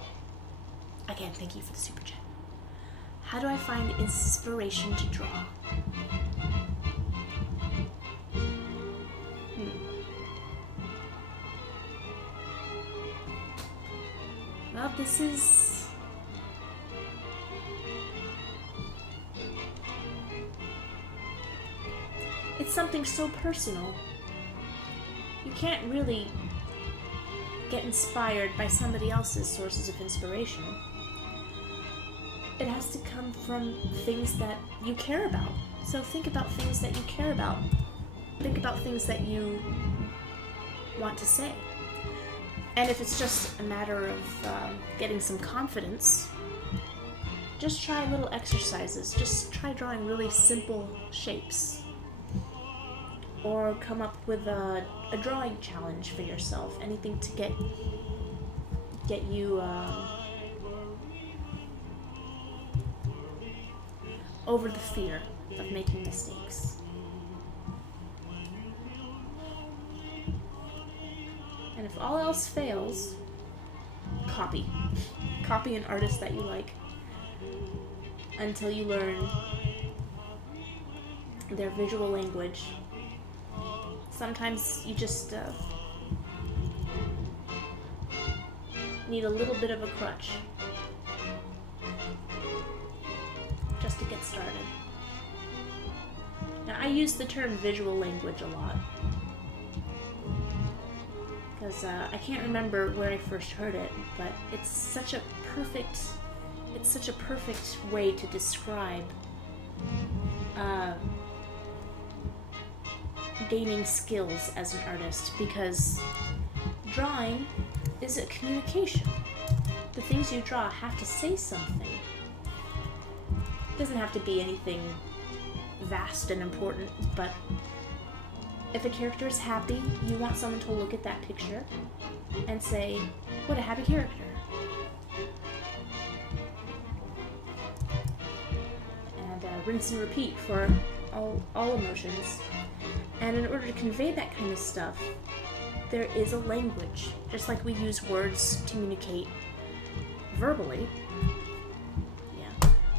Again, thank you for the super chat. How do I find inspiration to draw? Well, this is... It's something so personal. You can't really get inspired by somebody else's sources of inspiration. It has to come from things that you care about. So think about things that you care about. Think about things that you want to say. And if it's just a matter of getting some confidence, just try little exercises. Just try drawing really simple shapes. Or come up with a drawing challenge for yourself. Anything to get you over the fear of making mistakes. And if all else fails, copy. Copy an artist that you like until you learn their visual language. Sometimes you just need a little bit of a crutch just to get started. Now, I use the term visual language a lot because I can't remember where I first heard it, but it's such a perfect way to describe gaining skills as an artist, because drawing is a communication. The things you draw have to say something. It doesn't have to be anything vast and important, but if a character is happy, you want someone to look at that picture and say, what a happy character. And rinse and repeat for all emotions. And in order to convey that kind of stuff, there is a language. Just like we use words to communicate verbally,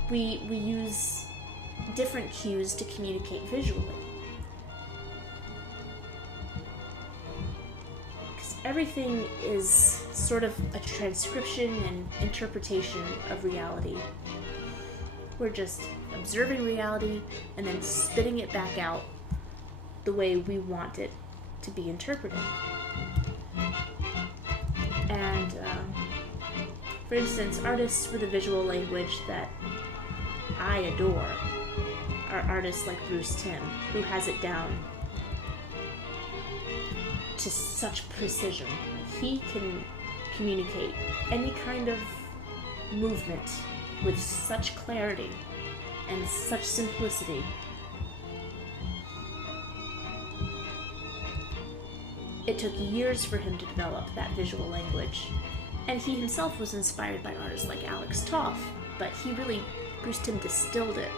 we use different cues to communicate visually. Because everything is sort of a transcription and interpretation of reality. We're just observing reality and then spitting it back out the way we want it to be interpreted. And for instance, artists with a visual language that I adore are artists like Bruce Timm, who has it down to such precision. He can communicate any kind of movement with such clarity and such simplicity. It took years for him to develop that visual language, and he himself was inspired by artists like Alex Toth, but Bruce Timm distilled it,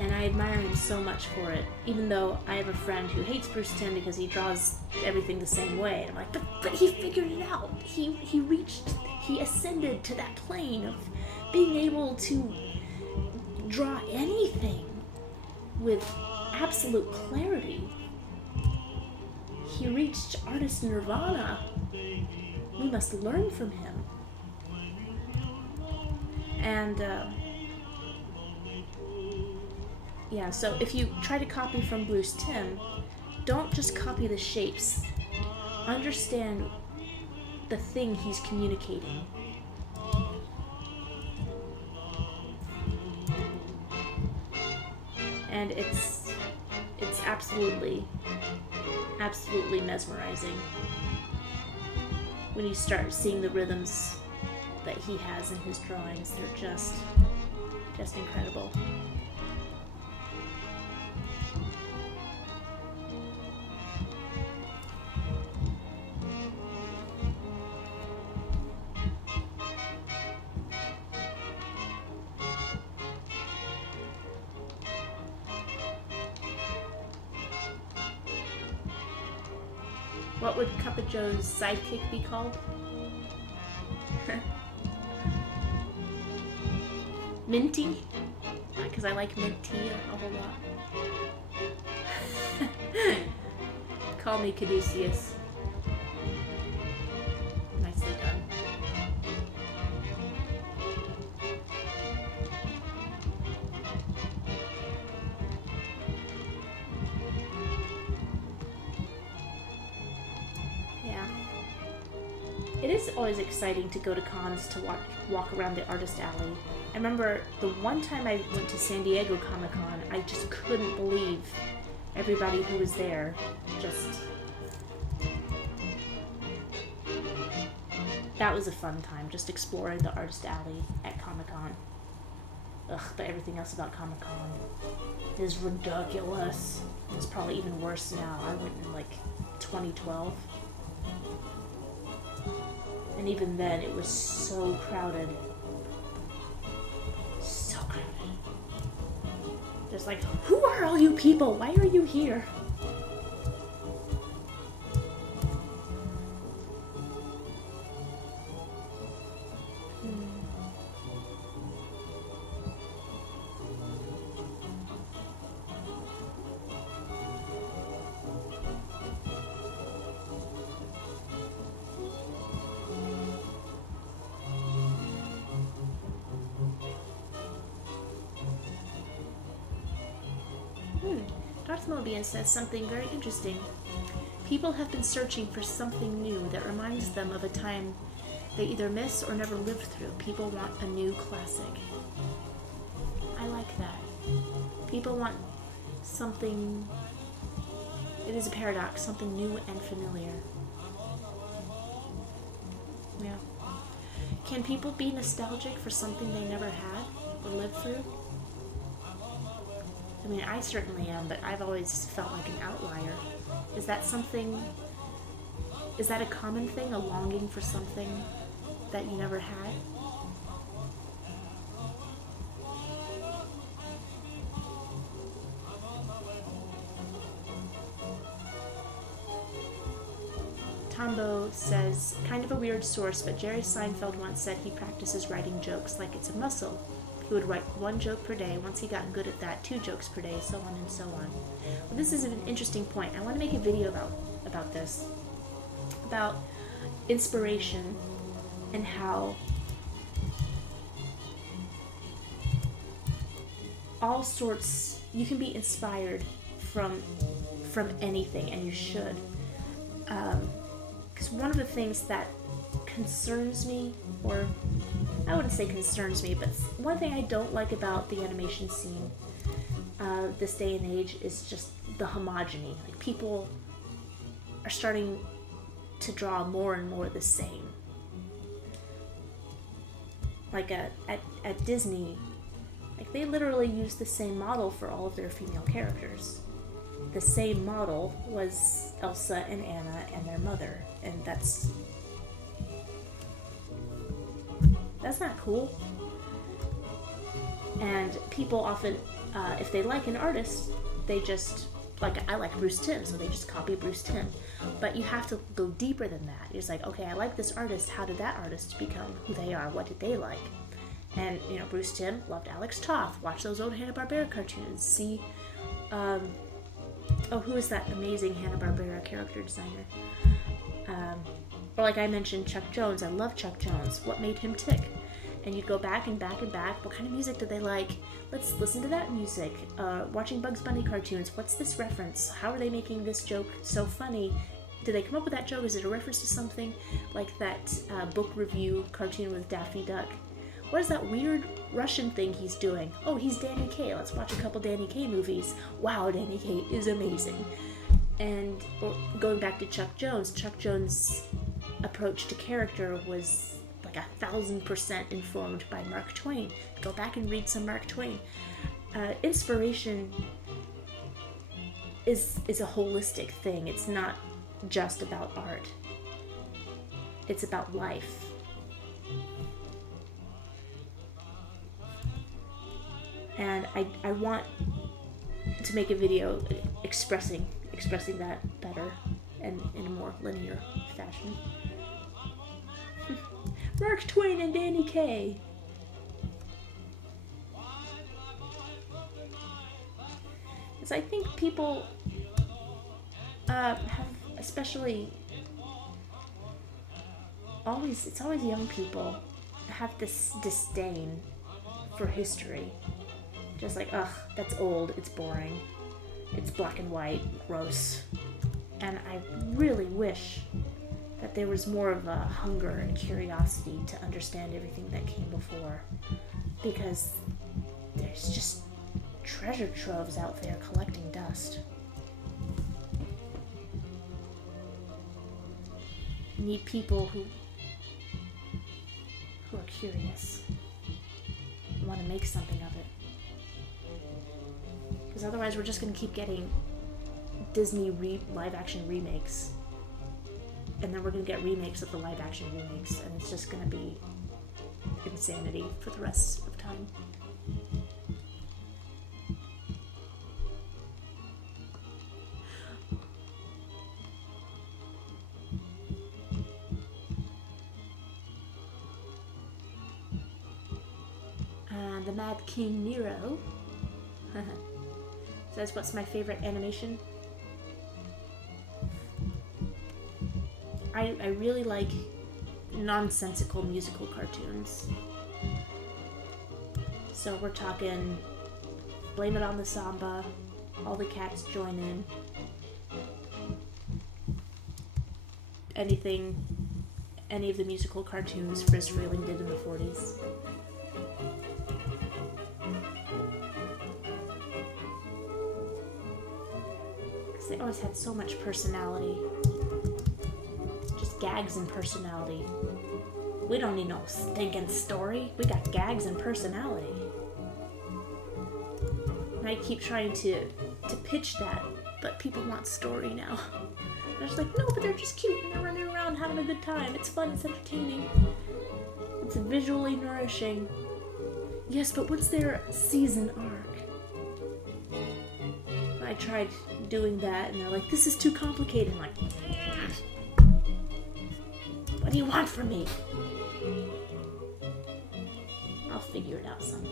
and I admire him so much for it, even though I have a friend who hates Bruce Timm because he draws everything the same way, and I'm like, but he figured it out. He ascended to that plane of being able to draw anything with absolute clarity. He reached artist nirvana. We must learn from him. And so if you try to copy from Bruce Timm, don't just copy the shapes. Understand the thing he's communicating. And it's absolutely mesmerizing when you start seeing the rhythms that he has in his drawings. They're just incredible. What would Cup of Joe's sidekick be called? Minty? Because I like mint tea a whole lot. Call me Caduceus. Nicely done. It is always exciting to go to cons to walk around the artist alley. I remember the one time I went to San Diego Comic-Con, I just couldn't believe everybody who was there. That was a fun time, just exploring the artist alley at Comic-Con. But everything else about Comic-Con is ridiculous. It's probably even worse now. I went in 2012. And even then, it was so crowded. So crowded. Just who are all you people? Why are you here? Parthmobian says something very interesting. People have been searching for something new that reminds them of a time they either miss or never lived through. People want a new classic. I like that. People want something, it is a paradox, something new and familiar. Yeah. Can people be nostalgic for something they never had or lived through? I mean, I certainly am, but I've always felt like an outlier. Is that a common thing, a longing for something that you never had? Tombo says, kind of a weird source, but Jerry Seinfeld once said he practices writing jokes like it's a muscle. He would write 1 joke per day. Once he got good at that, 2 jokes per day, so on and so on. Well, this is an interesting point. I want to make a video about this, about inspiration and how all sorts, you can be inspired from anything, and you should. Because one of the things that concerns me, or I wouldn't say concerns me, but one thing I don't like about the animation scene this day and age is just the homogeny. Like, people are starting to draw more and more the same. Like at Disney, like, they literally use the same model for all of their female characters. The same model was Elsa and Anna and their mother, and that's not cool. And people often, if they like an artist, they just, like, I like Bruce Timm, so they just copy Bruce Timm. But you have to go deeper than that. It's like, okay, I like this artist. How did that artist become who they are? What did they like? And, you know, Bruce Timm loved Alex Toth. Watch those old Hanna-Barbera cartoons. See, who is that amazing Hanna-Barbera character designer? Or like I mentioned, Chuck Jones. I love Chuck Jones. What made him tick? And you'd go back and back and back. What kind of music did they like? Let's listen to that music. Watching Bugs Bunny cartoons. What's this reference? How are they making this joke so funny? Did they come up with that joke? Is it a reference to something? Like that book review cartoon with Daffy Duck. What is that weird Russian thing he's doing? Oh, he's Danny Kaye. Let's watch a couple Danny Kaye movies. Wow, Danny Kaye is amazing. And going back to Chuck Jones' approach to character was like 1,000% informed by Mark Twain. Go back and read some Mark Twain. Inspiration is a holistic thing. It's not just about art. It's about life. And I want to make a video expressing that better and in a more linear fashion. Mark Twain and Danny Kaye. Because I think people have, especially it's always young people, have this disdain for history. Just like, ugh, that's old, it's boring, it's black and white, gross. And I really wish that there was more of a hunger and curiosity to understand everything that came before. Because there's just treasure troves out there collecting dust. You need people who are curious, want to make something of it. Because otherwise we're just going to keep getting Disney live-action remakes. And then we're going to get remakes of the live-action remakes. And it's just going to be insanity for the rest of time. And the Mad King Nero says, what's my favorite animation? I really like nonsensical musical cartoons. So we're talking Blame It on the Samba, All the cats join in. Anything, any of the musical cartoons Friz Freleng did in the 40s. Because they always had so much personality. Just gags and personality. We don't need no stinking story. We got gags and personality. And I keep trying to pitch that, but people want story now. They're just like, no, but they're just cute and they're running around having a good time. It's fun, it's entertaining. It's visually nourishing. Yes, but what's their season arc? I tried doing that and they're like, this is too complicated. I'm like, what do you want from me? I'll figure it out someday.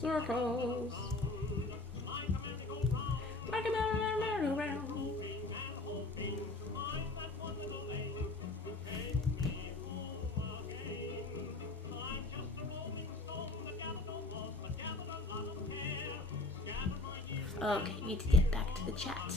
Circles. Like a merry-go-round. Okay, need to get back to the chat.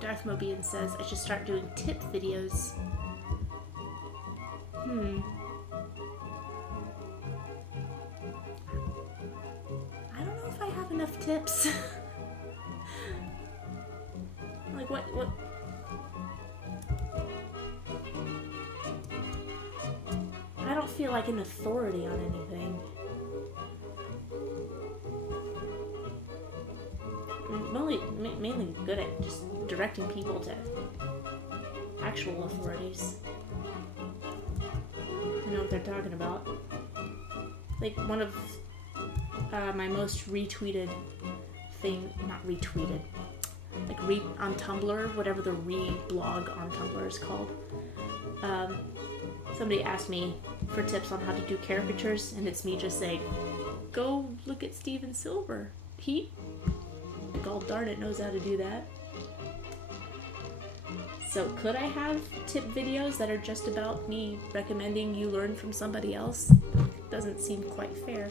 Darth Mobian says I should start doing tip videos. I don't know if I have enough tips. Like what? I don't feel like an authority on anything. I'm mainly good at just directing people to actual authorities. I know what they're talking about. Like one of my most retweeted thing, not retweeted, like on Tumblr, whatever the blog on Tumblr is called. Somebody asked me for tips on how to do caricatures, and it's me just saying, go look at Steven Silver. He, god darn it, knows how to do that. So could I have tip videos that are just about me recommending you learn from somebody else? Doesn't seem quite fair.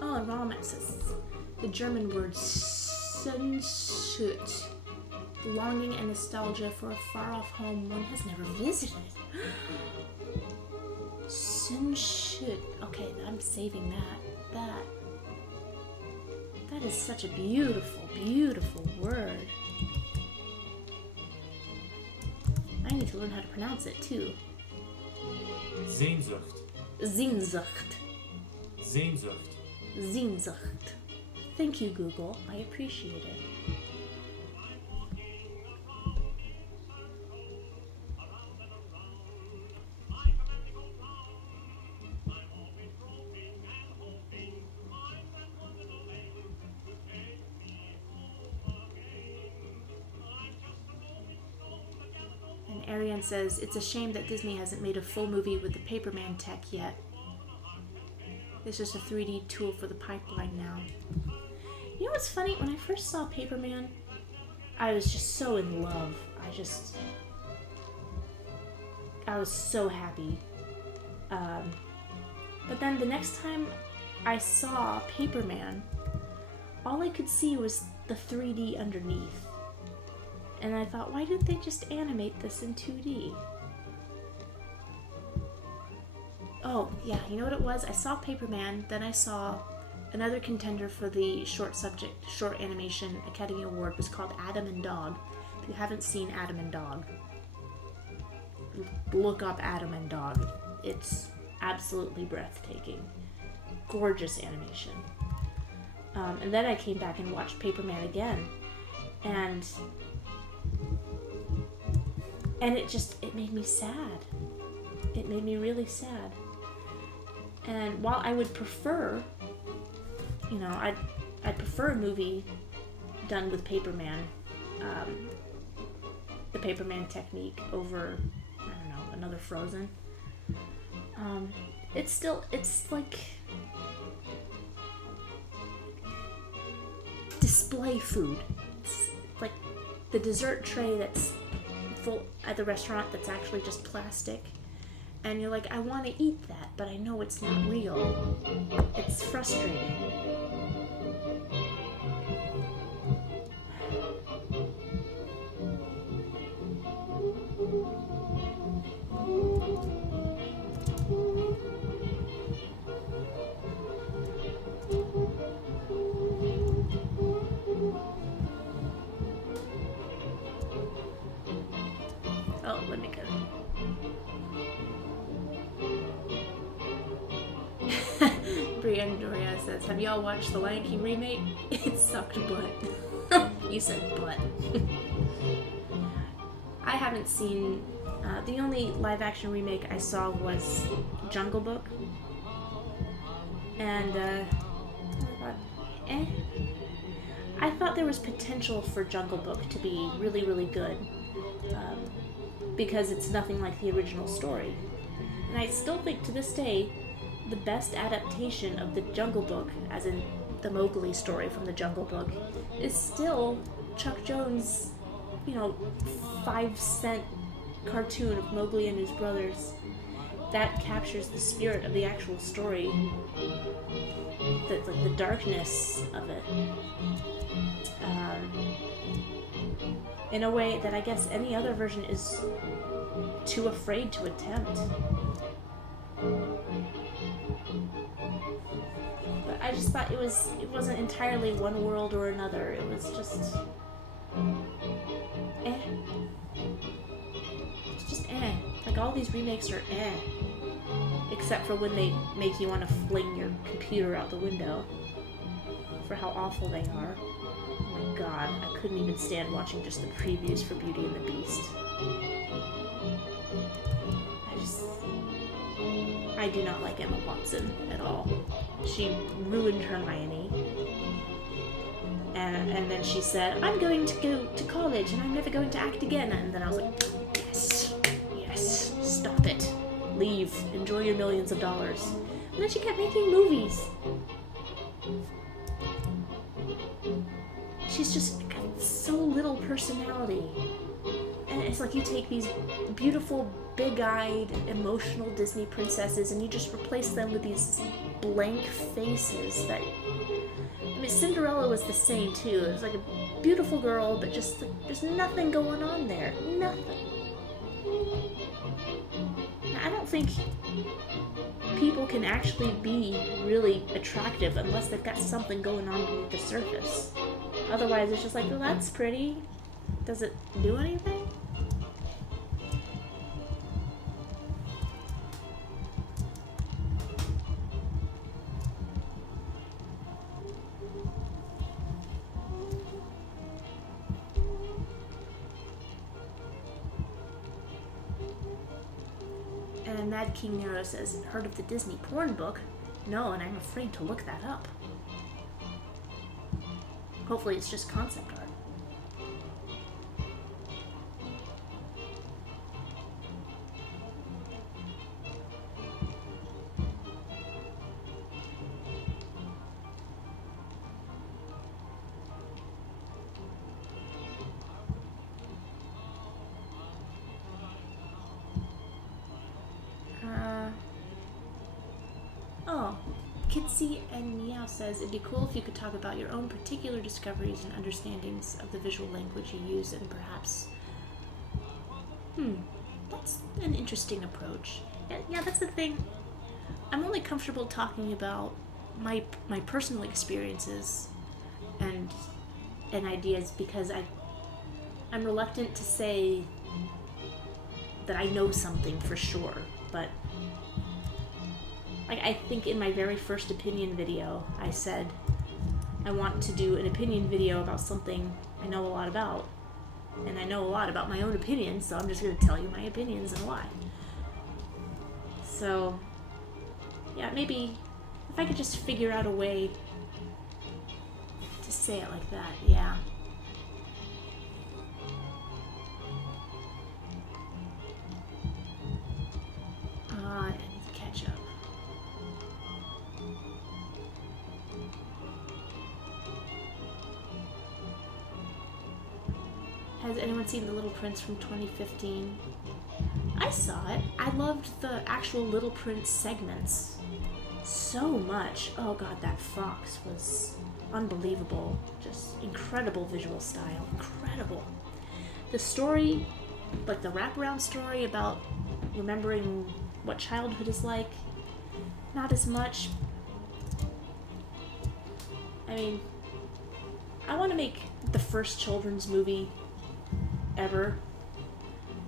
Oh, and Ronald says the German word Sehnsucht, longing and nostalgia for a far-off home one has never visited. Sehnsucht. Okay, I'm saving that. That is such a beautiful, beautiful word. I need to learn how to pronounce it too. Sehnsucht. Sehnsucht. Sehnsucht. Sehnsucht. Thank you, Google. I appreciate it. And Ariane says, it's a shame that Disney hasn't made a full movie with the Paperman tech yet. It's just a 3D tool for the pipeline now. You know what's funny? When I first saw Paperman, I was just so in love. I was so happy. But then the next time I saw Paperman, all I could see was the 3D underneath. And I thought, why didn't they just animate this in 2D? Oh, yeah, you know what it was? I saw Paperman, then I saw another contender for the short animation Academy Award was called Adam and Dog. If you haven't seen Adam and Dog, look up Adam and Dog. It's absolutely breathtaking. Gorgeous animation. And then I came back and watched Paperman again, and it made me sad. It made me really sad. And while I would prefer, I'd prefer a movie done with Paperman, the Paperman technique over, I don't know, another Frozen. It's like display food. It's like the dessert tray that's full at the restaurant that's actually just plastic. And you're like, I want to eat that, but I know it's not real. It's frustrating. Oh, let me go. Brienne Doria says, have y'all watched the Lion King remake? It sucked butt. You said butt. I haven't seen, the only live action remake I saw was Jungle Book. And, I thought there was potential for Jungle Book to be really, really good. Because it's nothing like the original story. And I still think to this day, the best adaptation of the Jungle Book, as in the Mowgli story from the Jungle Book, is still Chuck Jones' 5-cent cartoon of Mowgli and his brothers. That captures the spirit of the actual story, the darkness of it, in a way that I guess any other version is too afraid to attempt. But I just thought it wasn't entirely one world or another. It was just It's just Like all these remakes are except for when they make you want to fling your computer out the window for how awful they are. Oh my god, I couldn't even stand watching just the previews for Beauty and the Beast. I do not like Emma Watson at all. She ruined Hermione. And then she said, I'm going to go to college and I'm never going to act again. And then I was like, yes, stop it. Leave. Enjoy your millions of dollars. And then she kept making movies. She's just got so little personality. And it's like you take these beautiful, big-eyed, emotional Disney princesses and you just replace them with these blank faces that... I mean, Cinderella was the same, too. It was like a beautiful girl, but just, there's nothing going on there. Nothing. I don't think people can actually be really attractive unless they've got something going on beneath the surface. Otherwise, it's just like, well, that's pretty. Does it do anything? And Mad King Nero says, heard of the Disney porn book? No, and I'm afraid to look that up. Hopefully it's just concept art. Kitsy and Meow says, it'd be cool if you could talk about your own particular discoveries and understandings of the visual language you use, and perhaps... that's an interesting approach. Yeah, that's the thing. I'm only comfortable talking about my personal experiences and ideas because I'm reluctant to say that I know something for sure, but... Like, I think in my very first opinion video, I said, I want to do an opinion video about something I know a lot about. And I know a lot about my own opinions, so I'm just going to tell you my opinions and why. So, yeah, maybe if I could just figure out a way to say it like that, yeah. I need to catch up. Has anyone seen The Little Prince from 2015? I saw it. I loved the actual Little Prince segments so much. Oh god, that fox was unbelievable. Just incredible visual style. Incredible. The story, like the wraparound story about remembering what childhood is like, not as much. I mean, I want to make the first children's movie ever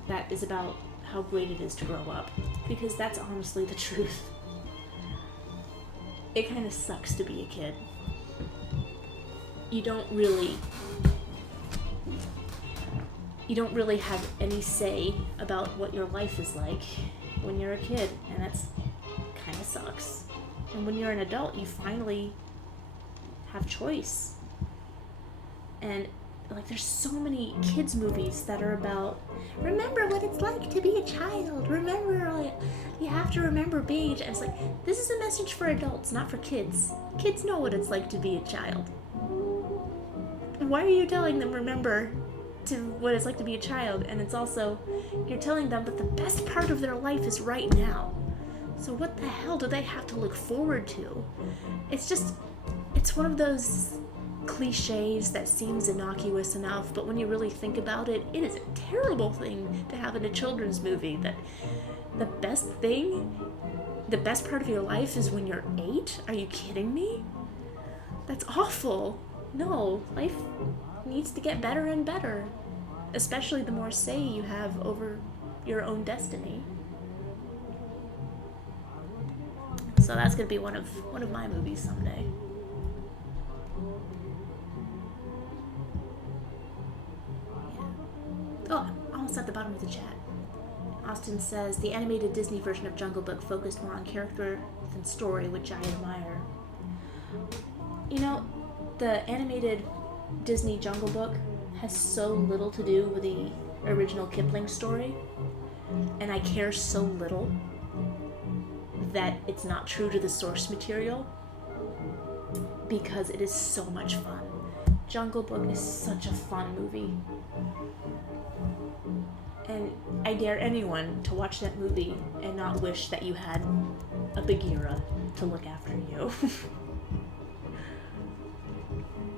that is about how great it is to grow up, because that's honestly the truth. It kind of sucks to be a kid. You don't really have any say about what your life is like when you're a kid, and that's kind of sucks. And when you're an adult, you finally have choice. And like, there's so many kids movies that are about, remember what it's like to be a child. Remember, like, you have to remember being a child. It's like, this is a message for adults, not for kids. Kids know what it's like to be a child. Why are you telling them remember what it's like to be a child? And it's also, you're telling them that the best part of their life is right now. So what the hell do they have to look forward to? It's one of those cliches that seems innocuous enough, but when you really think about it, it is a terrible thing to have in a children's movie, that the best part of your life is when you're 8? Are you kidding me? That's awful. No, life needs to get better and better, especially the more say you have over your own destiny. So that's gonna be one of my movies someday. Oh, almost at the bottom of the chat. Austin says, the animated Disney version of Jungle Book focused more on character than story, which I admire. You know, the animated Disney Jungle Book has so little to do with the original Kipling story, and I care so little that it's not true to the source material, because it is so much fun. Jungle Book is such a fun movie. And I dare anyone to watch that movie and not wish that you had a Bagheera to look after you.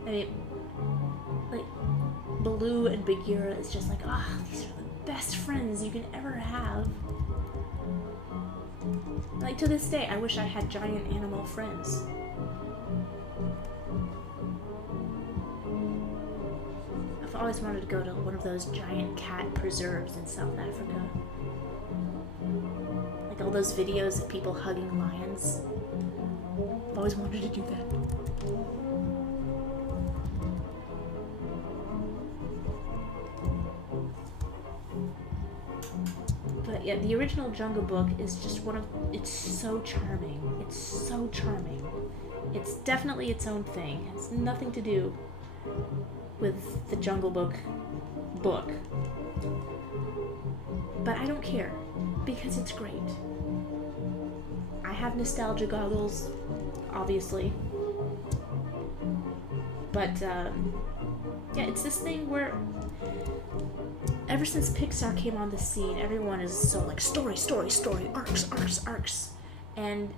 I mean, like, Baloo and Bagheera is just like, these are the best friends you can ever have. Like, to this day, I wish I had giant animal friends. I've always wanted to go to one of those giant cat preserves in South Africa. Like all those videos of people hugging lions. I've always wanted to do that. But yeah, the original Jungle Book is just it's so charming. It's so charming. It's definitely its own thing. It has nothing to do with the Jungle Book. But I don't care, because it's great. I have nostalgia goggles, obviously. But, yeah, it's this thing where ever since Pixar came on the scene, everyone is so like, story, arcs. And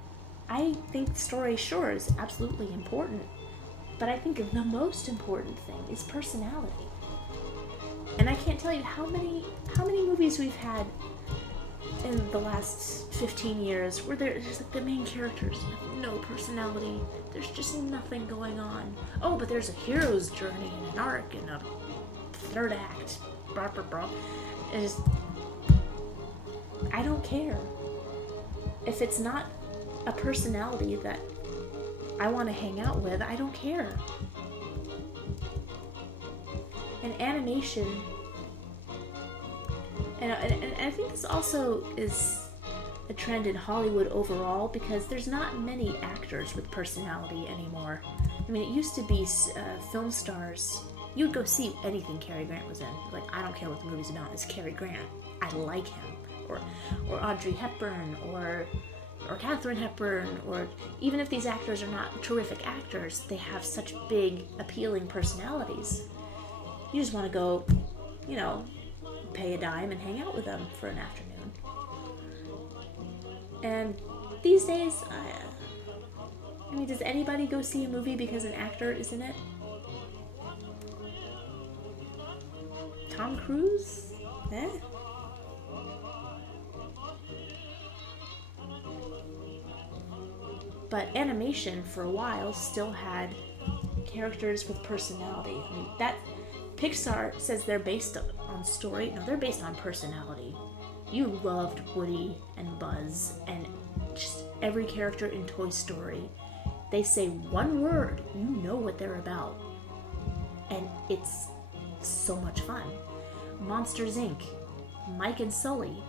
I think story, sure, is absolutely important. But I think the most important thing is personality. And I can't tell you how many movies we've had in the last 15 years where there's like the main characters have no personality. There's just nothing going on. Oh, but there's a hero's journey and an arc and a third act. I don't care. If it's not a personality that I want to hang out with, I don't care. And animation, and I think this also is a trend in Hollywood overall, because there's not many actors with personality anymore. I mean, it used to be film stars. You would go see anything Cary Grant was in. Like, I don't care what the movie's about, it's Cary Grant. I like him. Or Audrey Hepburn, or Katharine Hepburn, or even if these actors are not terrific actors, they have such big, appealing personalities. You just want to go, pay a dime and hang out with them for an afternoon. And these days, I mean, does anybody go see a movie because an actor is in it? Tom Cruise? But animation, for a while, still had characters with personality. I mean, Pixar says they're based on story. No, they're based on personality. You loved Woody and Buzz and just every character in Toy Story. They say one word, you know what they're about. And it's so much fun. Monsters, Inc., Mike and Sully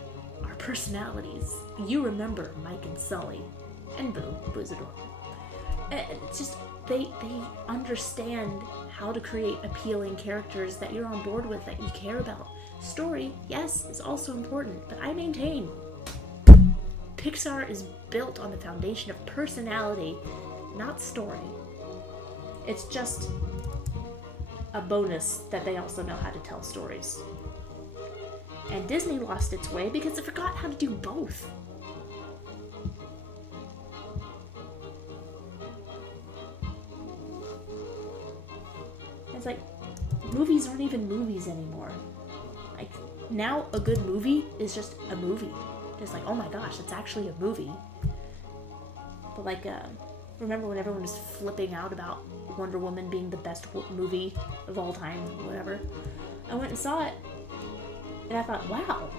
are personalities. You remember Mike and Sully. And Boo. Boo's adorable. And it's just, they understand how to create appealing characters that you're on board with, that you care about. Story, yes, is also important, but I maintain Pixar is built on the foundation of personality, not story. It's just a bonus that they also know how to tell stories. And Disney lost its way because it forgot how to do both. It's like, movies aren't even movies anymore. Like, now a good movie is just a movie. Just like, oh my gosh, it's actually a movie. But like, remember when everyone was flipping out about Wonder Woman being the best movie of all time, whatever? I went and saw it, and I thought, wow,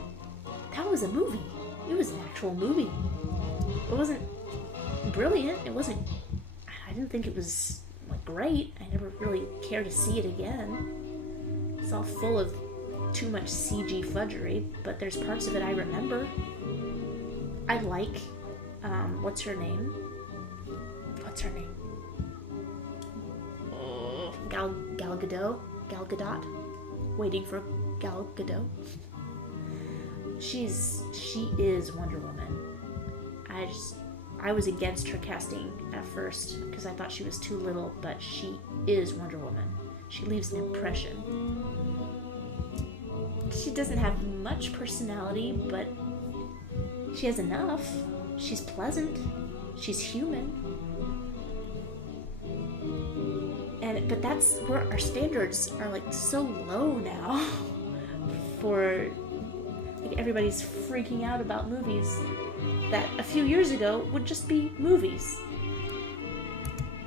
that was a movie. It was an actual movie. It wasn't brilliant. I didn't think it was like great. I never really cared to see it again. It's all full of too much CG fudgery, but there's parts of it I remember. I like, what's her name? Gal Gadot? Gal Gadot? Waiting for Gal Gadot. She is Wonder Woman. I was against her casting at first because I thought she was too little, but she is Wonder Woman. She leaves an impression. She doesn't have much personality, but she has enough. She's pleasant. She's human. But that's where our standards are like so low now. For like, everybody's freaking out about movies that a few years ago would just be movies.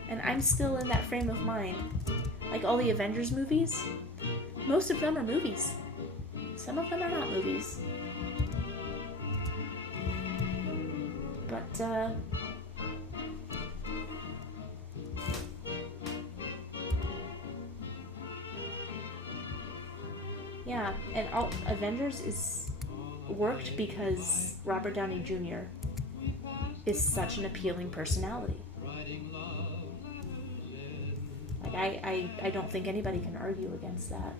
And I'm still in that frame of mind. Like all the Avengers movies, most of them are movies. Some of them are not movies. But, yeah, and all Avengers is worked because Robert Downey Jr. is such an appealing personality. Like, I don't think anybody can argue against that.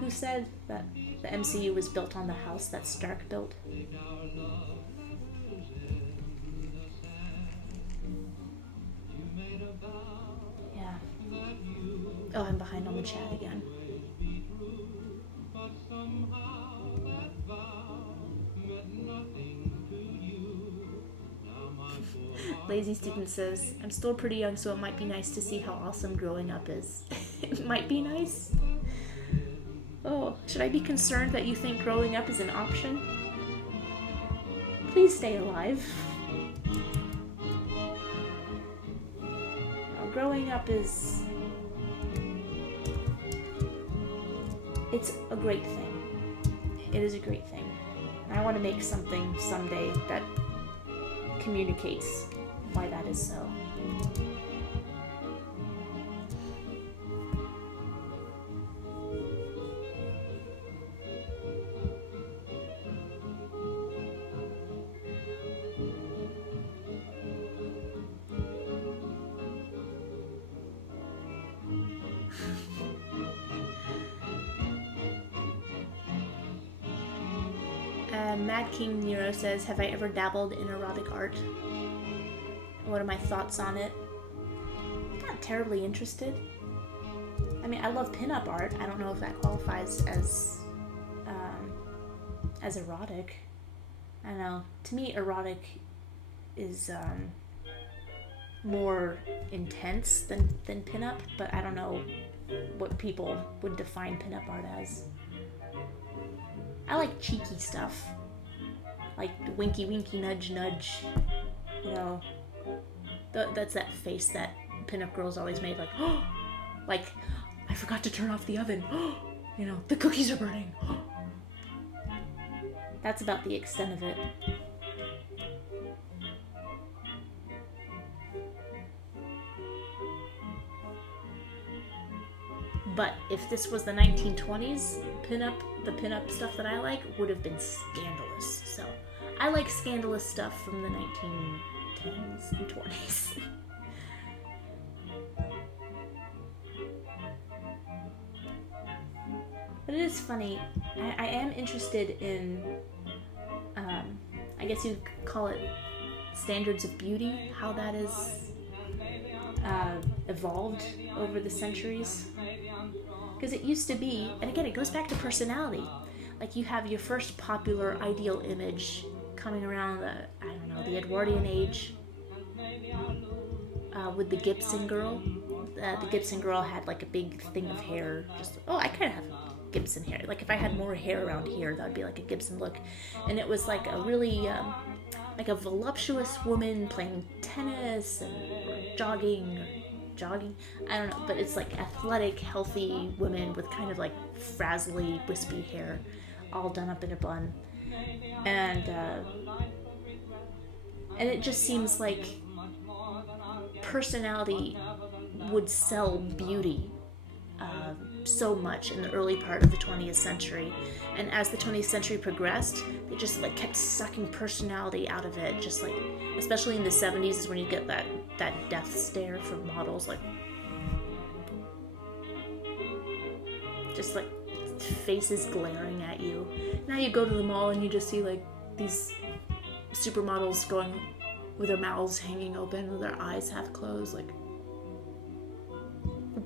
Who said that the MCU was built on the house that Stark built? Yeah. Oh, I'm behind on the chat again. Lazy Student says, I'm still pretty young, so it might be nice to see how awesome growing up is. It might be nice. Oh, should I be concerned that you think growing up is an option? Please stay alive. No, growing up is... It's a great thing. It is a great thing. I want to make something someday that communicates why that is so. Mad King Nero says, have I ever dabbled in erotic art? What are my thoughts on it? Not terribly interested. I mean, I love pinup art. I don't know if that qualifies as erotic. I don't know. To me, erotic is more intense than pinup, but I don't know what people would define pinup art as. I like cheeky stuff. Like the winky winky nudge nudge. You know, that's that face that pinup girls always make, like, oh, like, I forgot to turn off the oven. You know, the cookies are burning. That's about the extent of it. But if this was the 1920s, the pinup stuff that I like would have been scandalous. So I like scandalous stuff from the 1910s and 20s. But it is funny. I am interested in, I guess you'd call it standards of beauty, how that is evolved over the centuries. Because it used to be, and again, it goes back to personality. Like, you have your first popular ideal image coming around the Edwardian age, with the Gibson girl. The Gibson girl had like a big thing of hair. I kind of have Gibson hair. Like, if I had more hair around here, that would be like a Gibson look. And it was like a really, like a voluptuous woman playing tennis and jogging, I don't know, but it's like athletic, healthy women with kind of like frazzly, wispy hair, all done up in a bun. And it just seems like personality would sell beauty so much in the early part of the 20th century. And as the 20th century progressed, they just like kept sucking personality out of it. Just like, especially in the 70s is when you get that death stare from models, like, just like faces glaring at you. Now you go to the mall and you just see like these supermodels going with their mouths hanging open, with their eyes half closed. Like,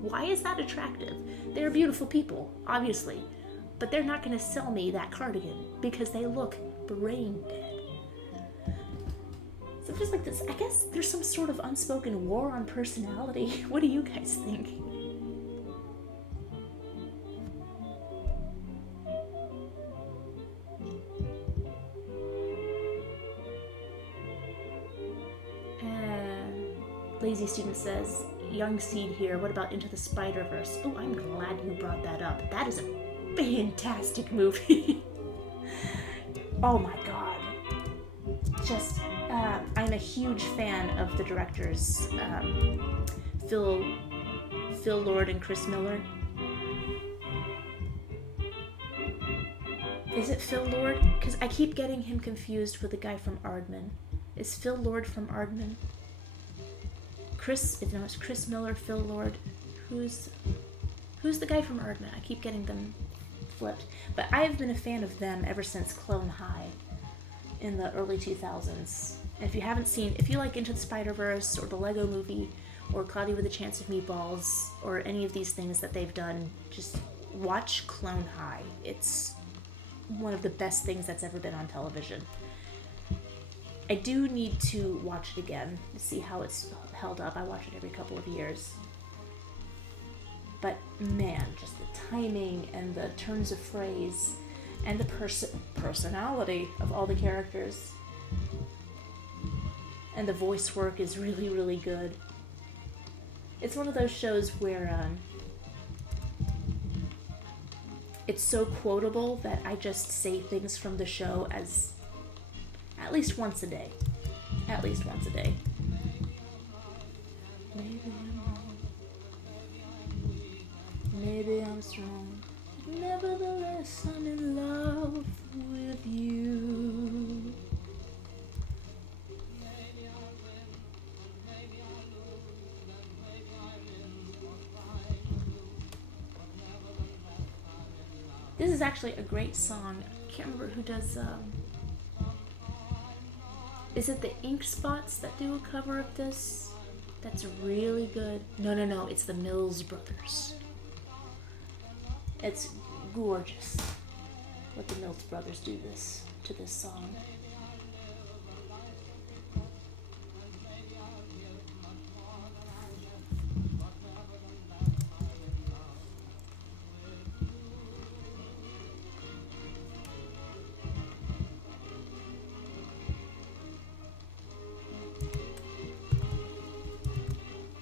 why is that attractive? They're beautiful people, obviously, but they're not going to sell me that cardigan because they look brain dead. So just like this, I guess there's some sort of unspoken war on personality. What do you guys think? Lazy Student says, Young Seed here, what about Into the Spider-Verse? Oh, I'm glad you brought that up. That is a fantastic movie. Oh my god. Just, I'm a huge fan of the directors, Phil Lord and Chris Miller. Is it Phil Lord? Because I keep getting him confused with the guy from Aardman. Is Phil Lord from Aardman? It's Chris Miller, Phil Lord. Who's the guy from Aardman? I keep getting them flipped. But I have been a fan of them ever since Clone High in the early 2000s. And if you like Into the Spider-Verse or the Lego Movie or Cloudy with a Chance of Meatballs or any of these things that they've done, just watch Clone High. It's one of the best things that's ever been on television. I do need to watch it again to see how it's held up. I watch it every couple of years. But man, just the timing and the turns of phrase and the personality of all the characters. And the voice work is really, really good. It's one of those shows where it's so quotable that I just say things from the show as at least once a day. Maybe I'm wrong. Maybe I'm strong. Nevertheless, I'm in love with you. This is actually a great song. I can't remember who does. Is it the Ink Spots that do a cover of this? That's really good. No. It's the Mills Brothers. It's gorgeous what the Mills Brothers do to this song.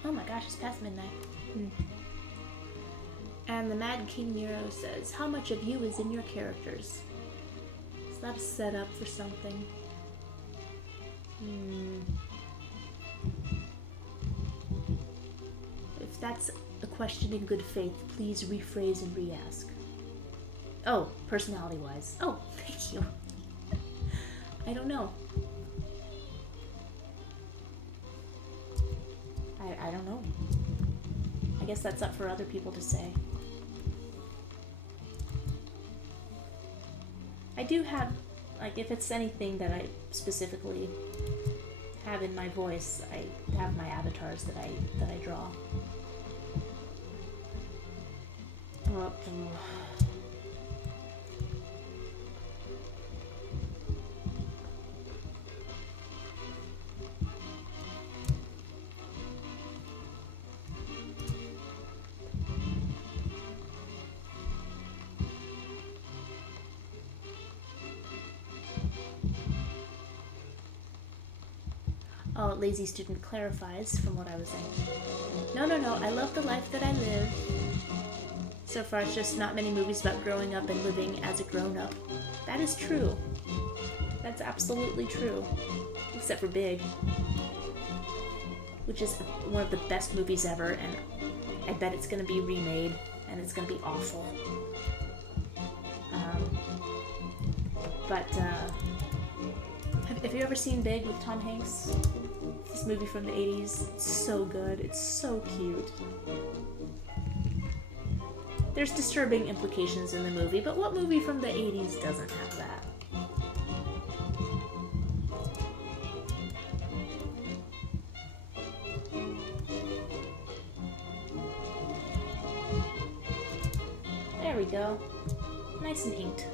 Oh my gosh, it's past midnight. And the Mad King Nero says, how much of you is in your characters? Is that a setup for something? If that's a question in good faith, please rephrase and re-ask. Oh, personality-wise. Oh, thank you. I don't know. I don't know. I guess that's up for other people to say. I do have, like, if it's anything that I specifically have in my voice, I have my avatars that I draw. Oh, Lazy Student clarifies from what I was saying. No, I love the life that I live. So far, it's just not many movies about growing up and living as a grown-up. That is true. That's absolutely true. Except for Big, which is one of the best movies ever, and I bet it's going to be remade, and it's going to be awful. Have you ever seen Big with Tom Hanks? This movie from the 80s. It's so good. It's so cute. There's disturbing implications in the movie, but what movie from the 80s doesn't have that? There we go. Nice and inked.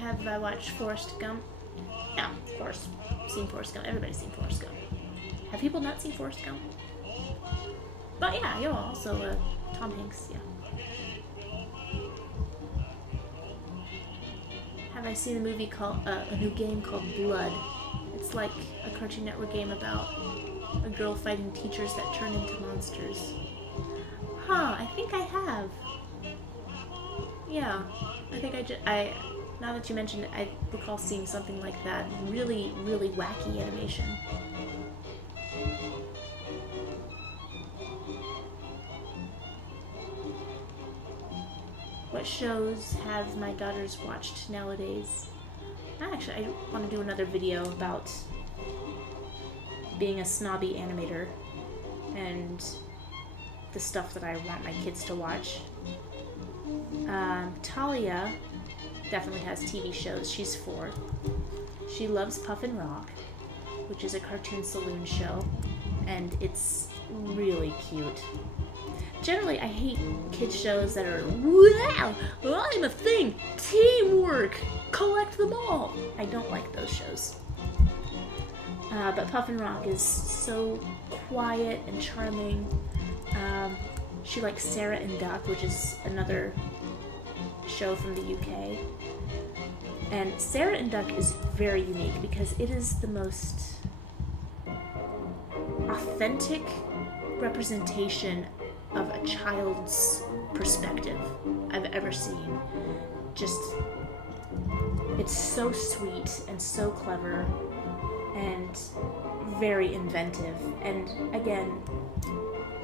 Have I watched Forrest Gump? Yeah, of course. Seen Forrest Gump. Everybody's seen Forrest Gump. Have people not seen Forrest Gump? But yeah, also Tom Hanks, yeah. Have I seen a movie called, a new game called Blood? It's like a Cartoon Network game about a girl fighting teachers that turn into monsters. Huh, I think I have. Yeah, I think now that you mentioned it, I recall seeing something like that. Really, really wacky animation. What shows have my daughters watched nowadays? Actually, I want to do another video about being a snobby animator and the stuff that I want my kids to watch. Talia definitely has TV shows. She's 4. She loves Puffin Rock, which is a cartoon saloon show, and it's really cute. Generally, I hate kids shows that are, wow, I'm a thing, teamwork, collect them all. I don't like those shows. But Puffin Rock is so quiet and charming. She likes Sarah and Duck, which is another show from the UK. And Sarah and Duck is very unique because it is the most authentic representation of a child's perspective I've ever seen. Just, it's so sweet and so clever and very inventive, and again,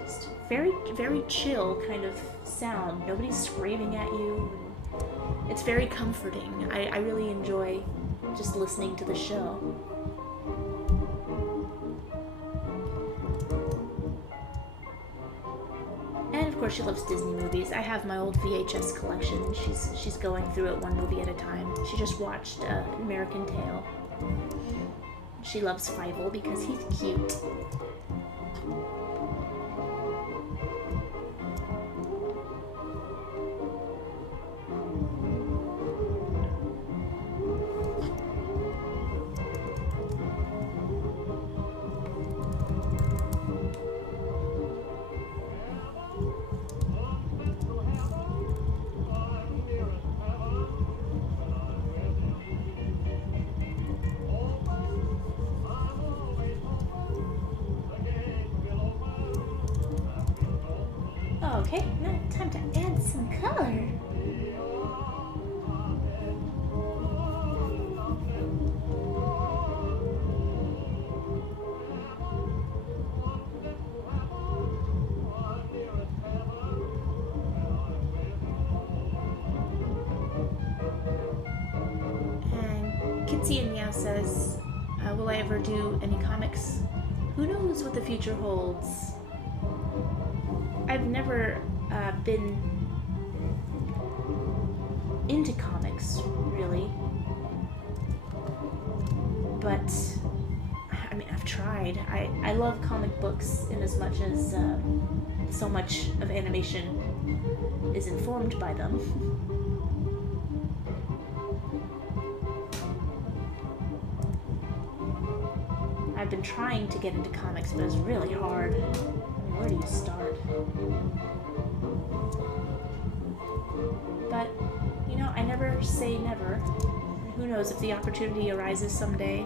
just very, very chill kind of sound. Nobody's screaming at you. It's very comforting. I really enjoy just listening to the show. And of course, she loves Disney movies. I have my old VHS collection. She's going through it one movie at a time. She just watched American Tail. She loves Fievel because he's cute. Okay, now time to add some color. And Kitsy and Meow says, will I ever do any comics? Who knows what the future holds? I've never been into comics, really. But, I mean, I've tried. I love comic books in as much as so much of animation is informed by them. I've been trying to get into comics, but it's really hard. Where do you start? But, you know, I never say never. Who knows, if the opportunity arises someday,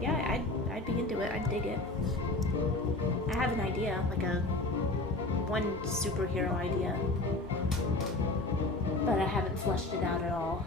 yeah, I'd be into it. I'd dig it. I have an idea, like one superhero idea, but I haven't fleshed it out at all.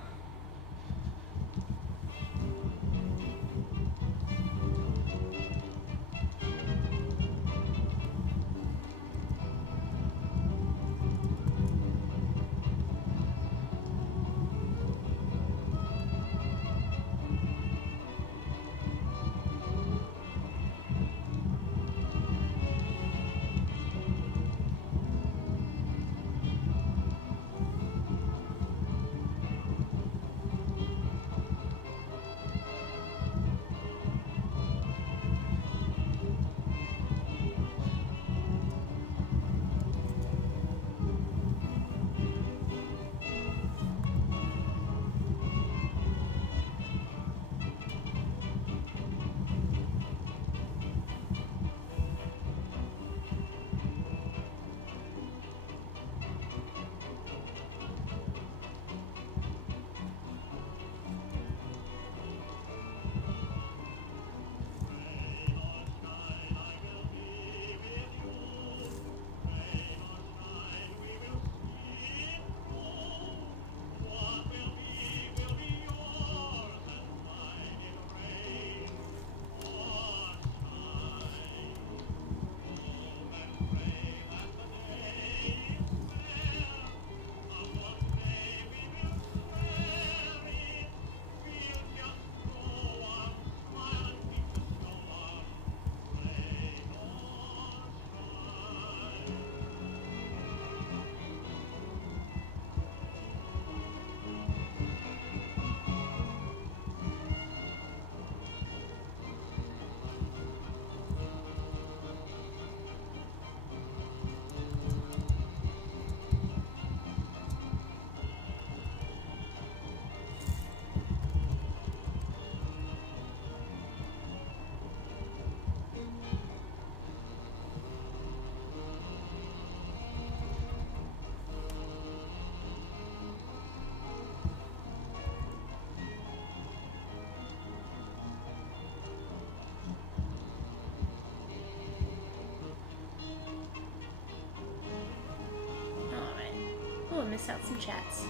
miss out some chats.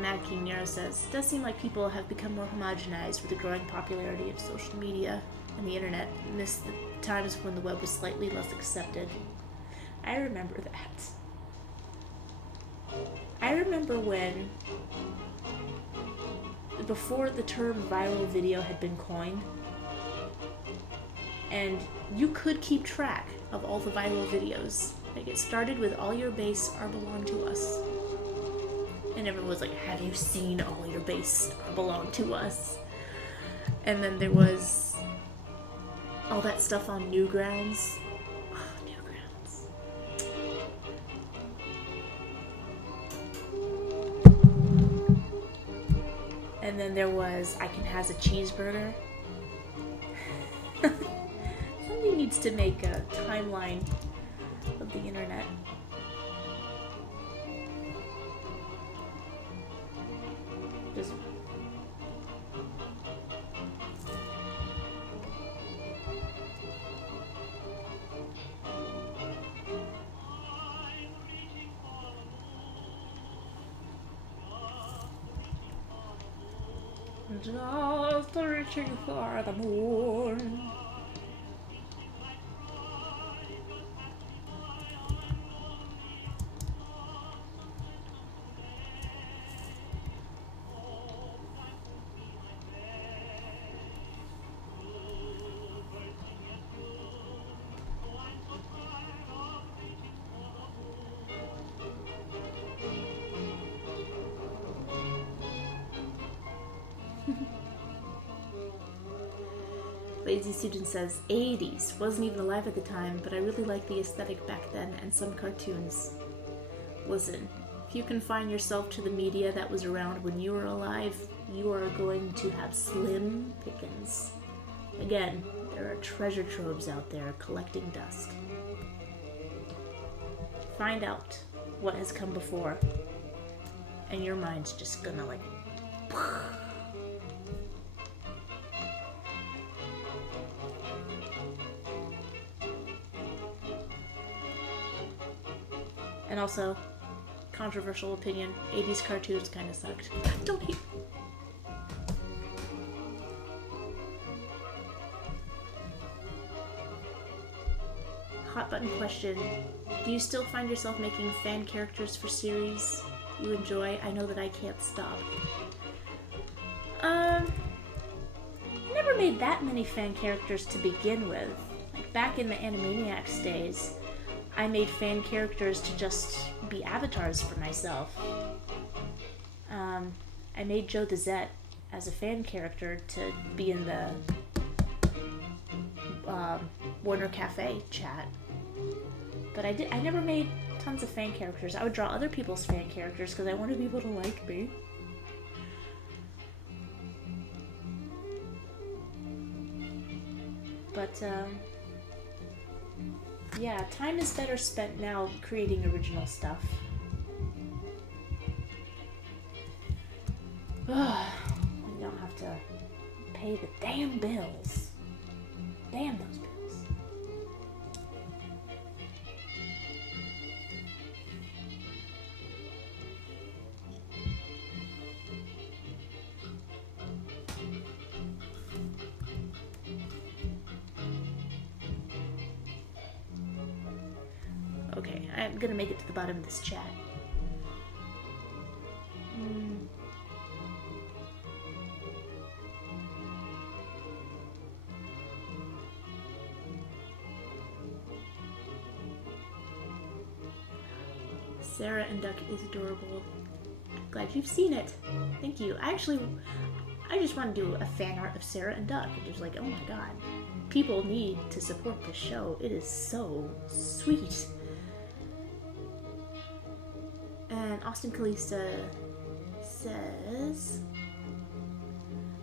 Mad King Nero says, it does seem like people have become more homogenized with the growing popularity of social media and the internet. Miss the times when the web was slightly less accepted. I remember that. I remember when, before the term viral video had been coined, and you could keep track of all the viral videos. Like, it started with all your base are belong to us. And everyone was like, have you seen all your base belong to us? And then there was all that stuff on Newgrounds. Oh, Newgrounds. And then there was I Can Has a Cheeseburger. Somebody needs to make a timeline of the internet. Just reaching for the moon. Lazy Student says, 80s. Wasn't even alive at the time, but I really liked the aesthetic back then and some cartoons. Listen, if you confine yourself to the media that was around when you were alive, you are going to have slim pickings. Again, there are treasure troves out there collecting dust. Find out what has come before, and your mind's just gonna like... And also, controversial opinion, 80s cartoons kind of sucked. Don't hate. Hot button question. Do you still find yourself making fan characters for series you enjoy? I know that I can't stop. I never made that many fan characters to begin with. Like back in the Animaniacs days, I made fan characters to just be avatars for myself. I made Joe the Zet as a fan character to be in the Warner Cafe chat. But I never made tons of fan characters. I would draw other people's fan characters because I wanted people to like me. But, yeah, time is better spent now creating original stuff. We don't have to pay the damn bills. Damn those bills. Okay, I'm gonna make it to the bottom of this chat. Sarah and Duck is adorable. Glad you've seen it. Thank you. I just want to do a fan art of Sarah and Duck. It's just like, oh my god. People need to support this show. It is so sweet. And Austin Kalista says,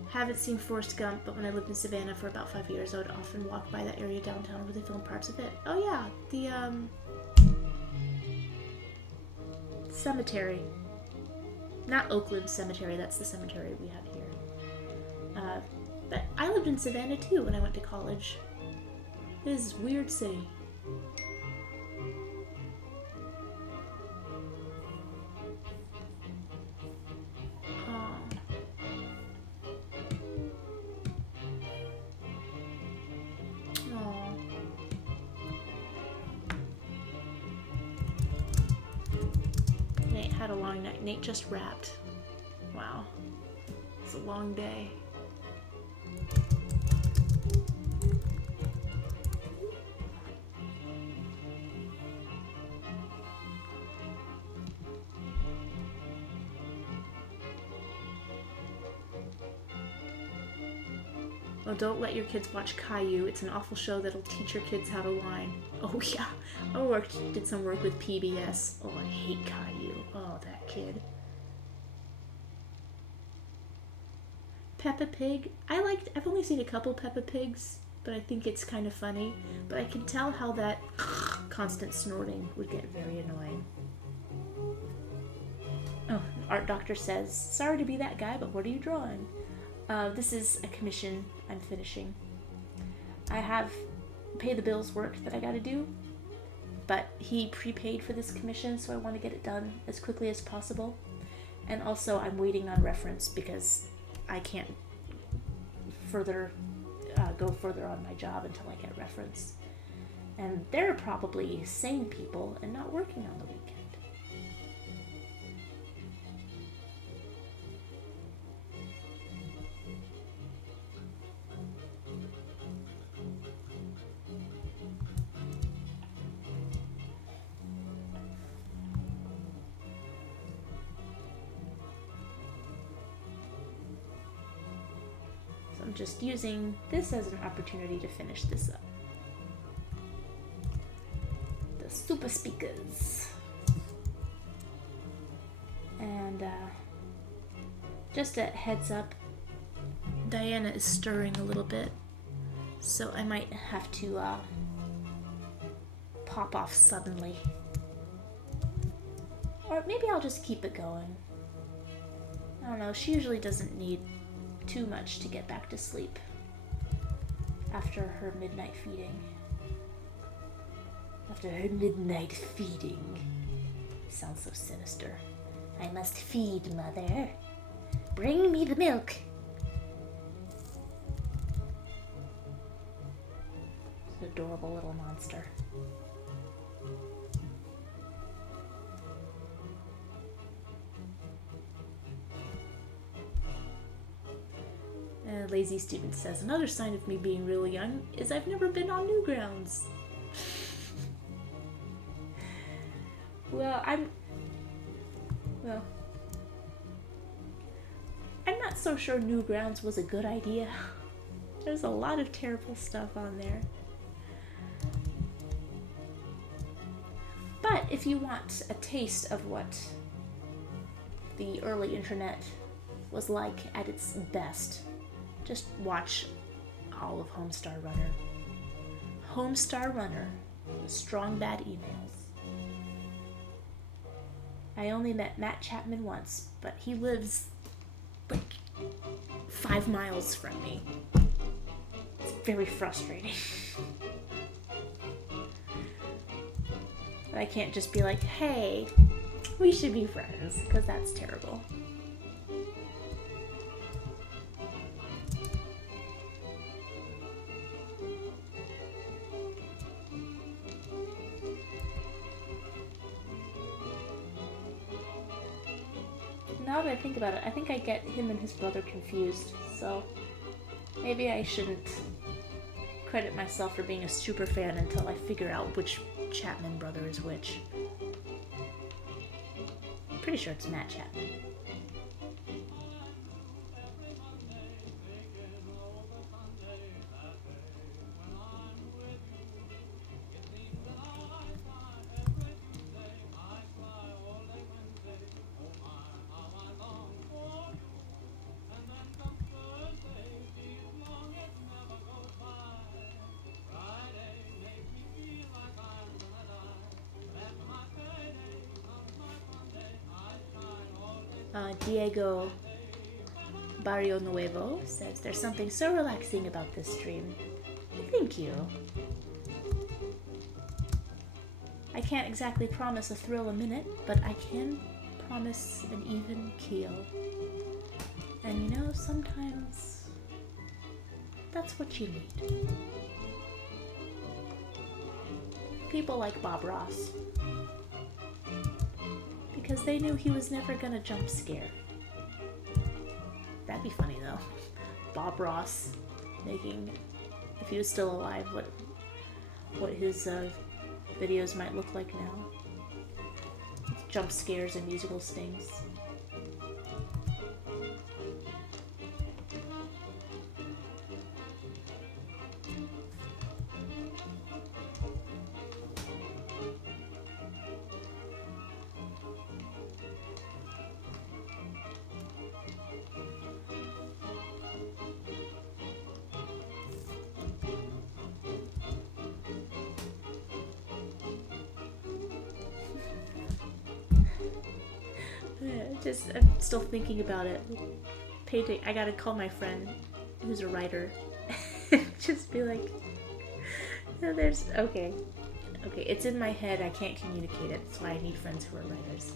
haven't seen Forrest Gump, but when I lived in Savannah for about 5 years, I would often walk by that area downtown where they filmed parts of it. Oh yeah, the cemetery. Not Oakland Cemetery, that's the cemetery we have here. But I lived in Savannah too when I went to college. This is weird city. Nate had a long night. Nate just rapped. Wow. It's a long day. Oh, don't let your kids watch Caillou. It's an awful show that'll teach your kids how to whine. Oh yeah, did some work with PBS. Oh, I hate Caillou. Oh, that kid. Peppa Pig. I've only seen a couple Peppa Pigs, but I think it's kind of funny. But I can tell how that constant snorting would get very annoying. Oh, Art Doctor says, sorry to be that guy, but what are you drawing? This is a commission I'm finishing. I have pay the bills work that I gotta do, but he prepaid for this commission, so I want to get it done as quickly as possible. And also I'm waiting on reference because I can't go further on my job until I get reference. And they're probably sane people and not working on the weekend. I'm just using this as an opportunity to finish this up. The super speakers. And just a heads up, Diana is stirring a little bit, so I might have to pop off suddenly. Or maybe I'll just keep it going. I don't know, she usually doesn't need too much to get back to sleep after her midnight feeding. After her midnight feeding. Sounds so sinister. I must feed, Mother. Bring me the milk. It's an adorable little monster. Lazy Student says, another sign of me being really young is I've never been on Newgrounds. I'm not so sure Newgrounds was a good idea. There's a lot of terrible stuff on there. But if you want a taste of what the early internet was like at its best, just watch all of Homestar Runner. Homestar Runner, Strong Bad Emails. I only met Matt Chapman once, but he lives like 5 miles from me. It's very frustrating. But I can't just be like, hey, we should be friends, because that's terrible. Now that I think about it, I think I get him and his brother confused, so maybe I shouldn't credit myself for being a super fan until I figure out which Chapman brother is which. I'm pretty sure it's Matt Chapman. Diego Barrio Nuevo says, there's something so relaxing about this stream. Thank you. I can't exactly promise a thrill a minute, but I can promise an even keel. And you know, sometimes that's what you need. People like Bob Ross. Because they knew he was never gonna jump scare. That'd be funny though. Bob Ross making, if he was still alive, what his videos might look like now. Jump scares and musical stings. I'm still thinking about it. Painting. I gotta call my friend who's a writer. Just be like, no, there's okay. It's in my head. I can't communicate it. That's why I need friends who are writers.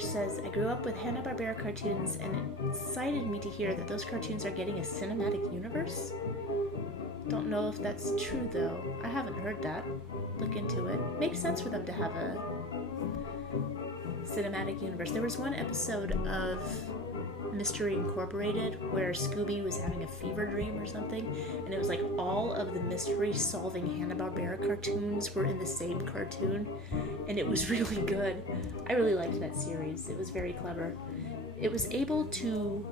Says, I grew up with Hanna-Barbera cartoons, and it excited me to hear that those cartoons are getting a cinematic universe. Don't know if that's true though. I haven't heard that. Look into it. Makes sense for them to have a cinematic universe. There was one episode of Mystery Incorporated where Scooby was having a fever dream or something, and it was like all of the mystery solving Hanna-Barbera cartoons were in the same cartoon, and it was really good. I really liked that series. It was very clever. It was able to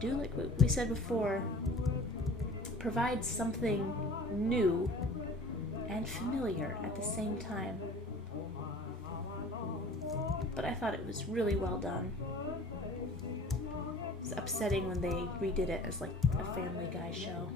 do, like what we said before, provide something new and familiar at the same time. But I thought it was really well done. It was upsetting when they redid it as like a Family Guy show.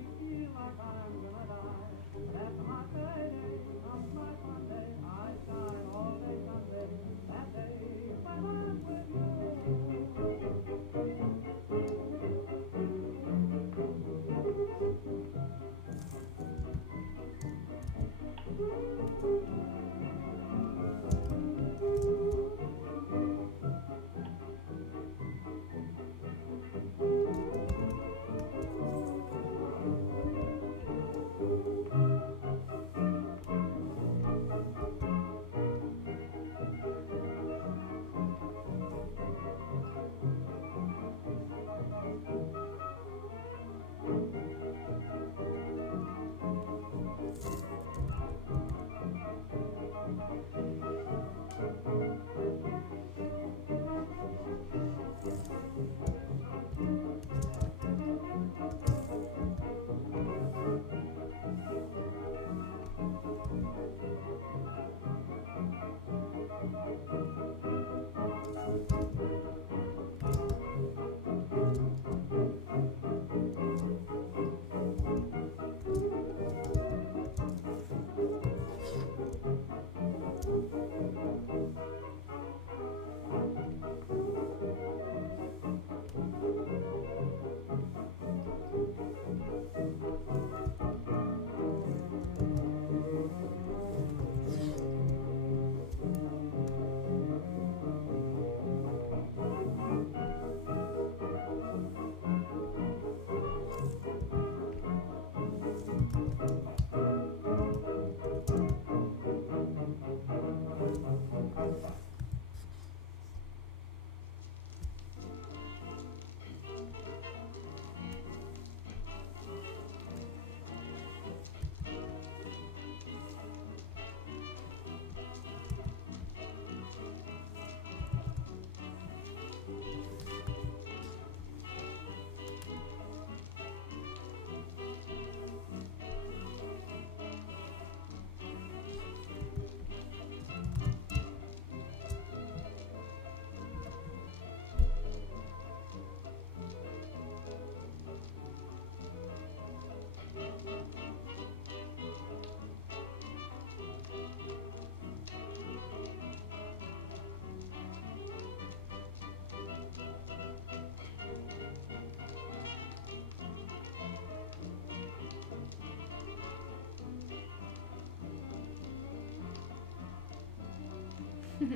Oh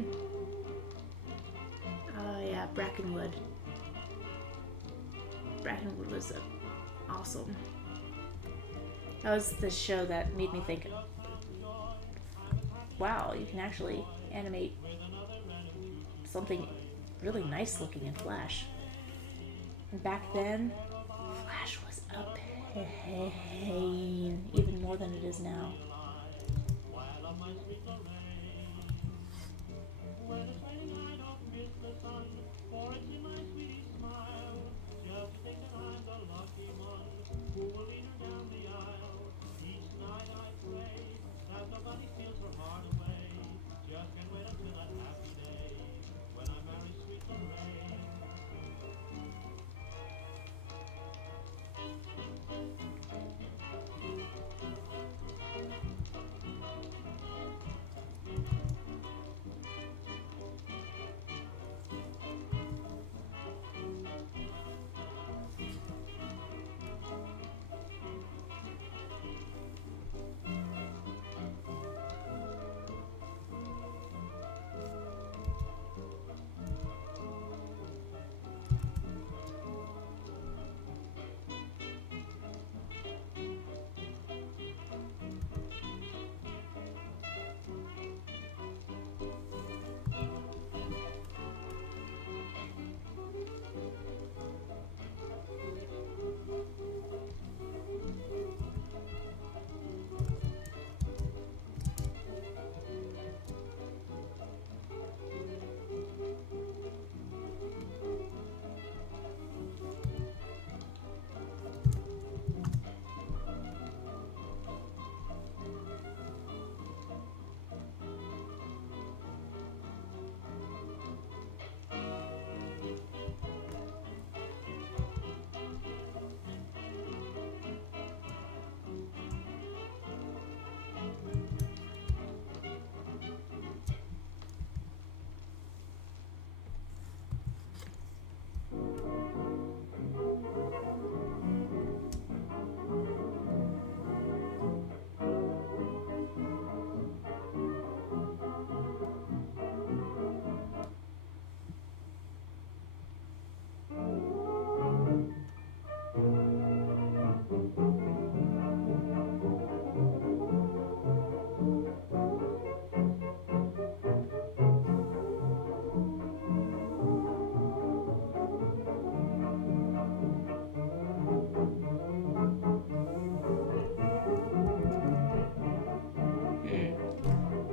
yeah, Brackenwood. Brackenwood was awesome. That was the show that made me think, wow, you can actually animate something really nice looking in Flash. And back then, Flash was a pain, even more than it is now.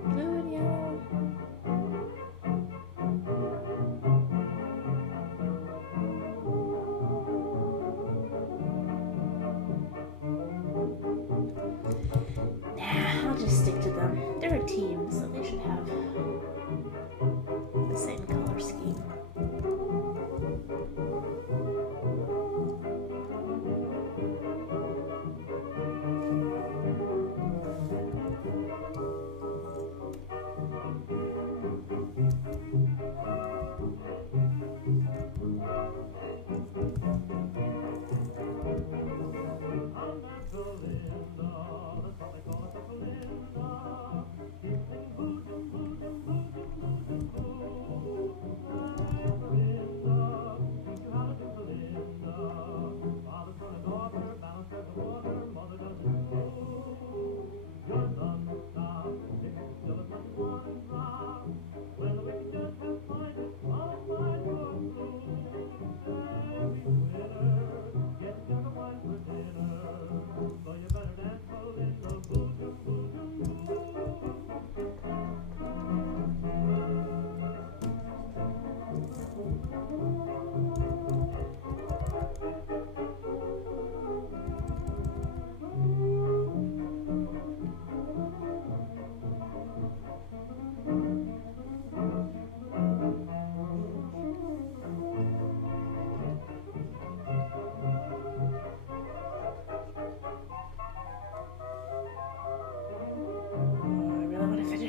Blue and yellow. Nah, I'll just stick to them. They're a team, so they should have the same color scheme.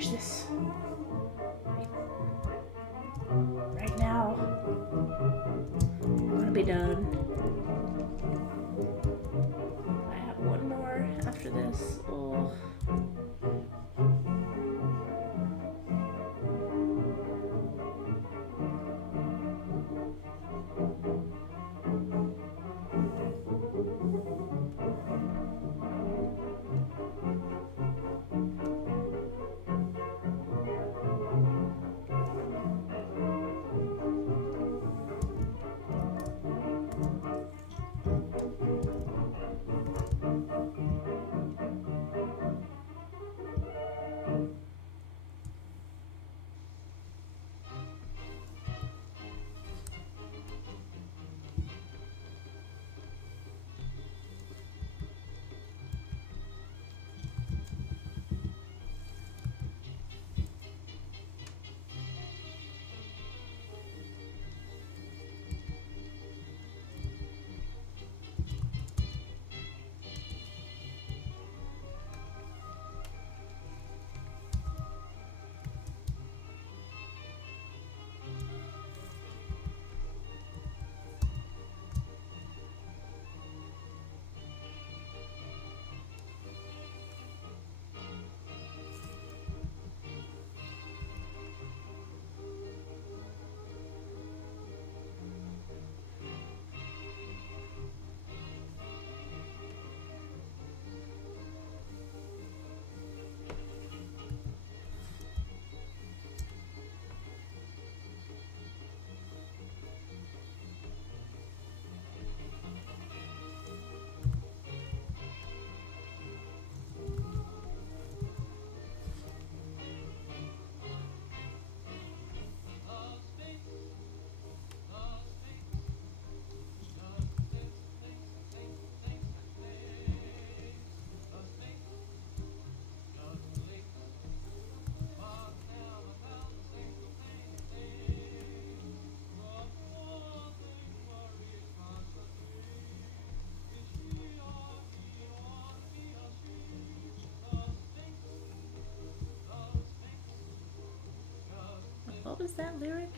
This right now. I want to be done. I have one more after this. Oh. What was that lyric?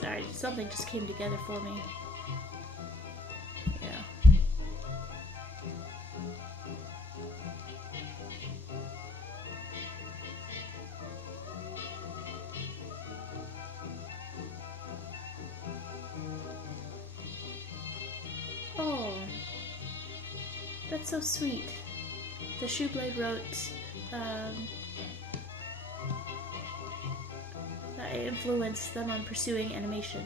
Sorry, something just came together for me. Yeah. Oh, that's so sweet. The Shoeblade wrote that it influenced them on pursuing animation.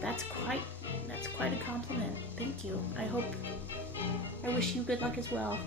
That's quite a compliment. Thank you. I wish you good luck as well.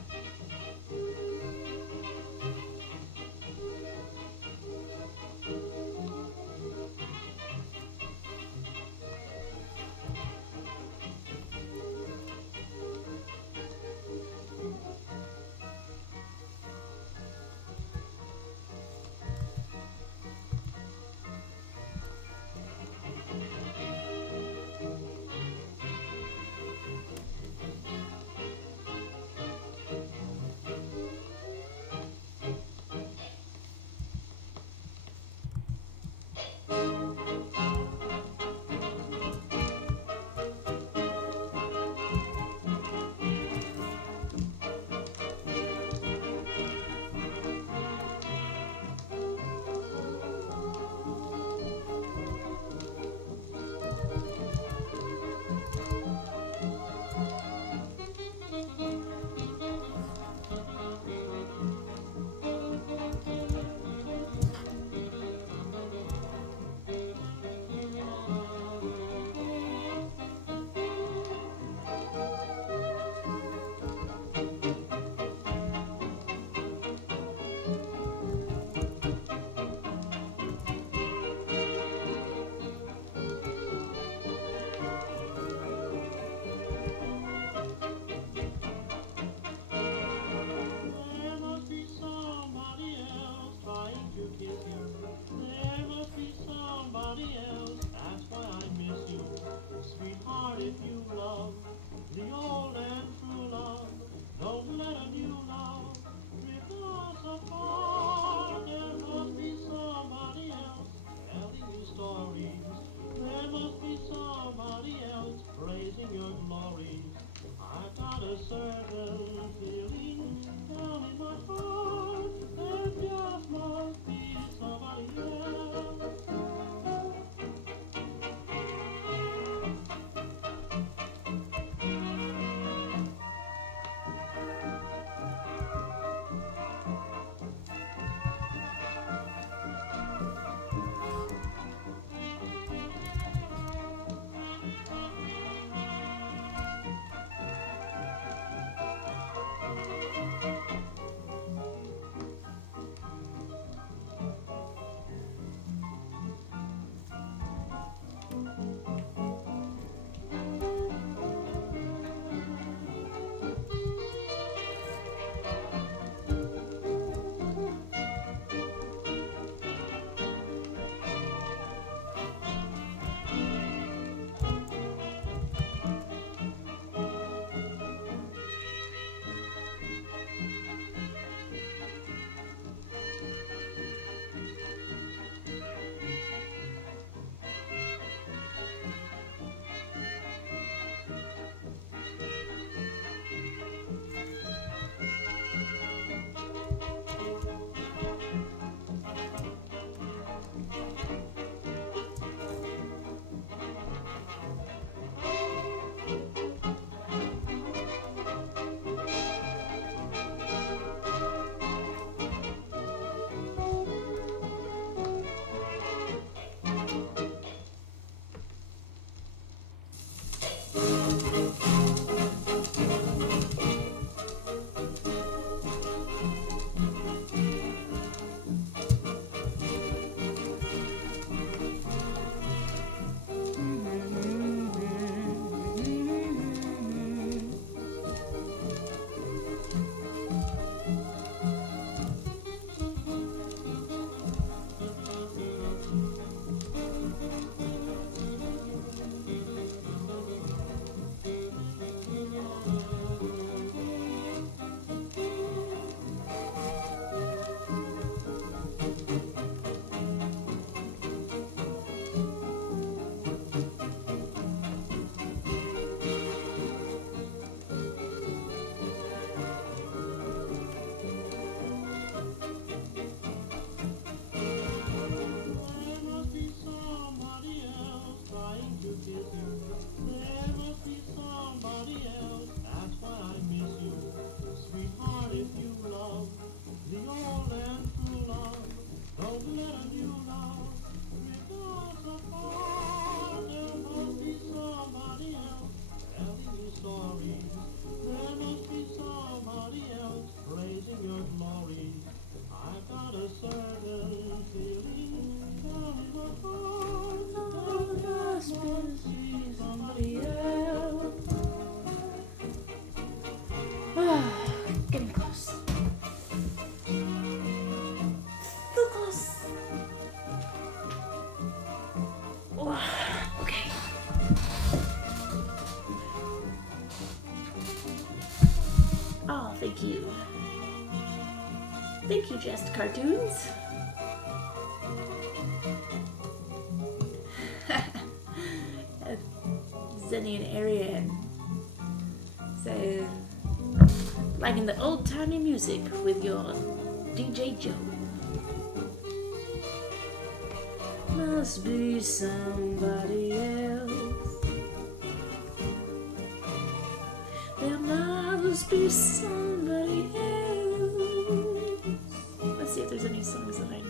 Getting close. So close. Okay. Oh, thank you. Thank you, Jest Cartoons. Zenian Arian says, liking the old-timey music with your DJ Joe. Must be somebody else. There must be somebody else. Let's see if there's any songs that I know.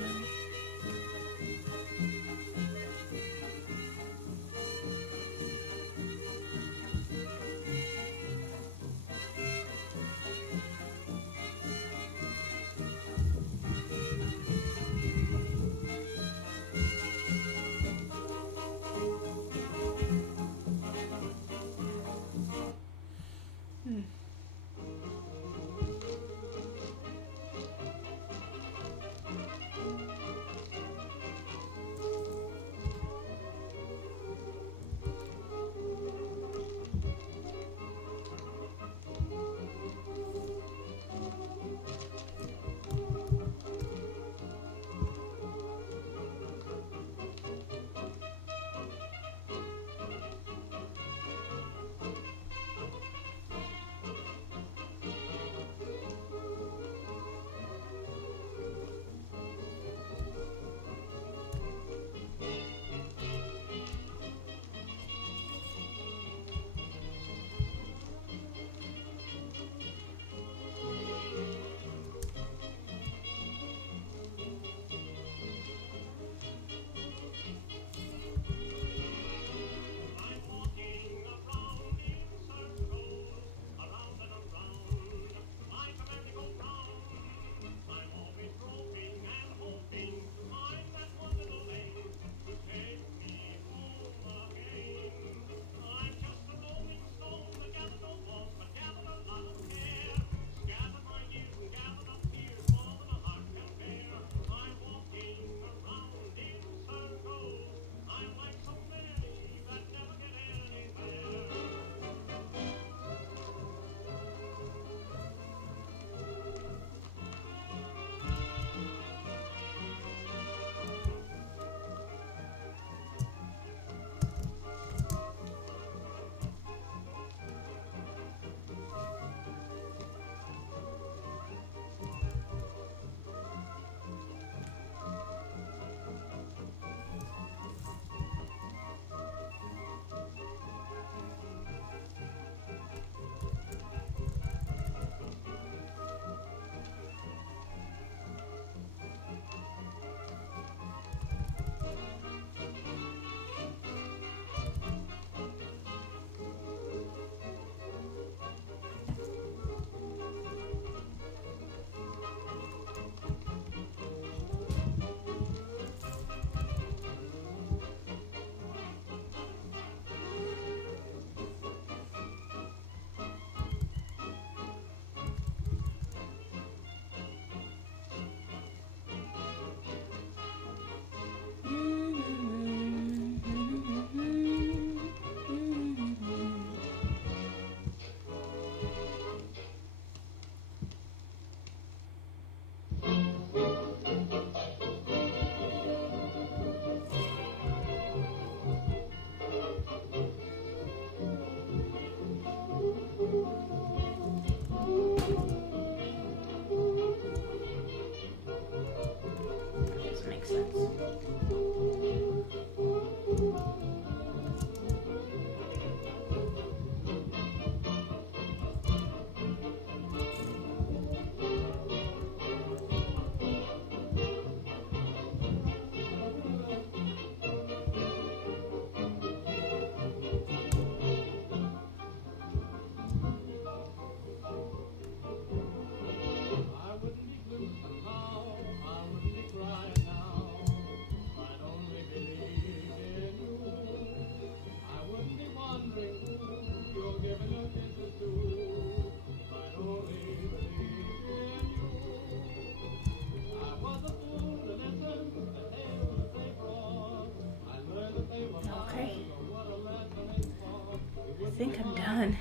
fun.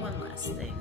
One last thing.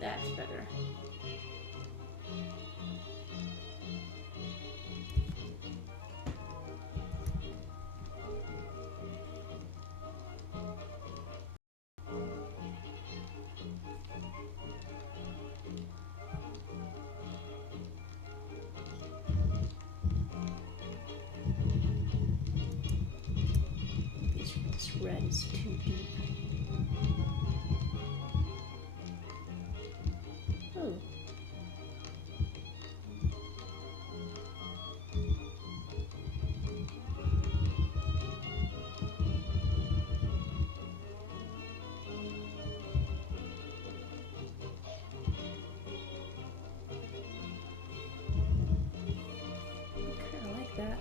That's better. This red is too deep. Oh. I kinda like that.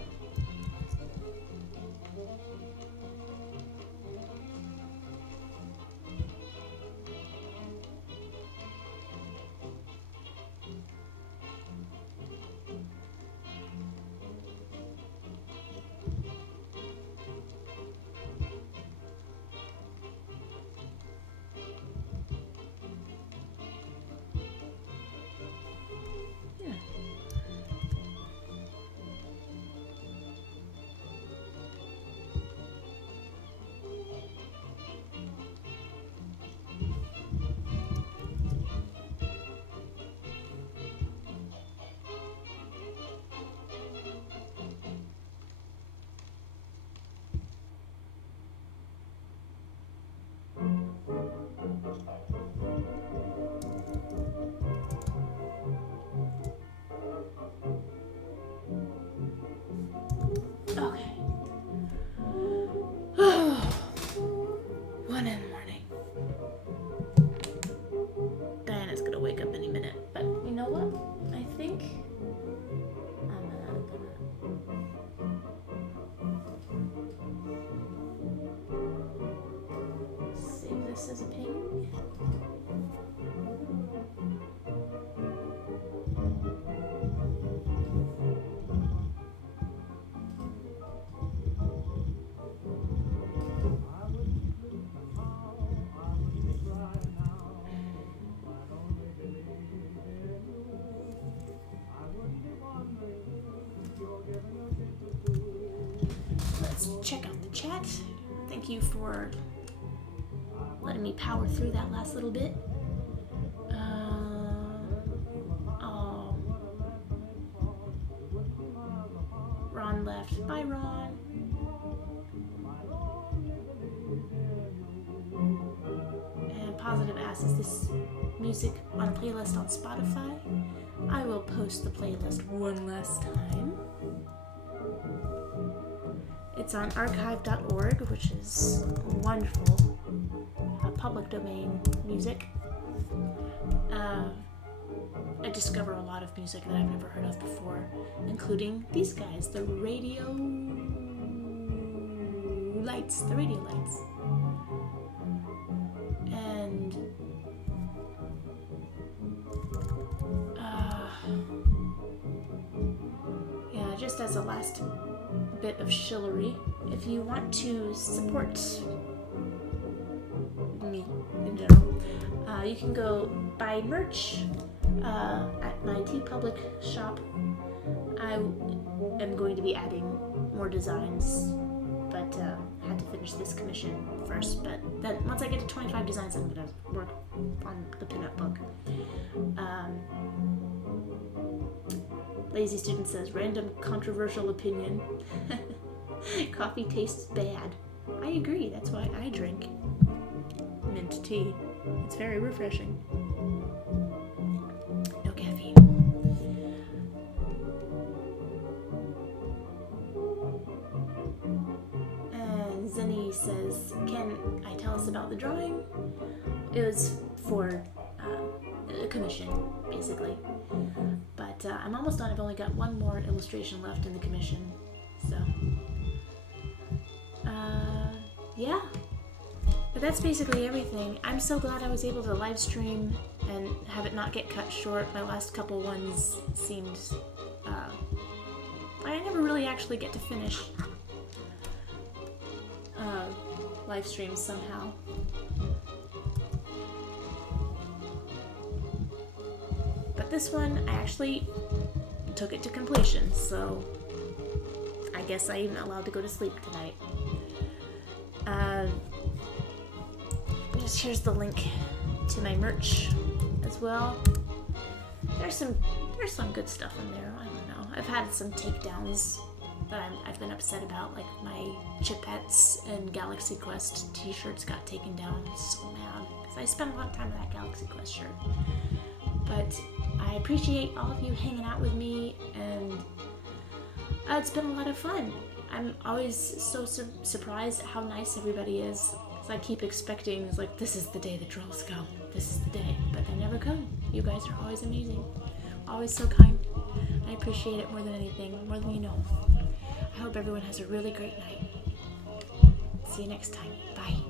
thank you for letting me power through that last little bit. Ron left. Bye, Ron. And Positive asks, is this music on a playlist on Spotify? I will post the playlist one last time. It's on archive.org, which is wonderful public domain music. I discover a lot of music that I've never heard of before, including these guys, the Radio Lights. And yeah, just as a last bit of shillery, if you want to support me in general, you can go buy merch at my TeePublic shop. I am going to be adding more designs, but had to finish this commission first. But then once I get to 25 designs, I'm going to work on the pinup book. Lazy Student says, random controversial opinion. Coffee tastes bad. I agree, that's why I drink mint tea. It's very refreshing. No caffeine. And Zenny says, can I tell us about the drawing? It was for a commission, basically. But I'm almost done. I've only got one more illustration left in the commission. So, yeah. But that's basically everything. I'm so glad I was able to live stream and have it not get cut short. My last couple ones seemed... I never really actually get to finish live streams somehow. But this one, I actually took it to completion, so I guess I'm allowed to go to sleep tonight. Here's the link to my merch as well. There's some good stuff in there. I don't know. I've had some takedowns that I've been upset about, like my Chipettes and Galaxy Quest t-shirts got taken down. I'm so mad because I spent a lot of time with that Galaxy Quest shirt. But I appreciate all of you hanging out with me, and it's been a lot of fun. I'm always so surprised at how nice everybody is. I keep expecting, it's like, this is the day the trolls come. This is the day. But they never come. You guys are always amazing. Always so kind. I appreciate it more than anything, more than you know. I hope everyone has a really great night. See you next time. Bye.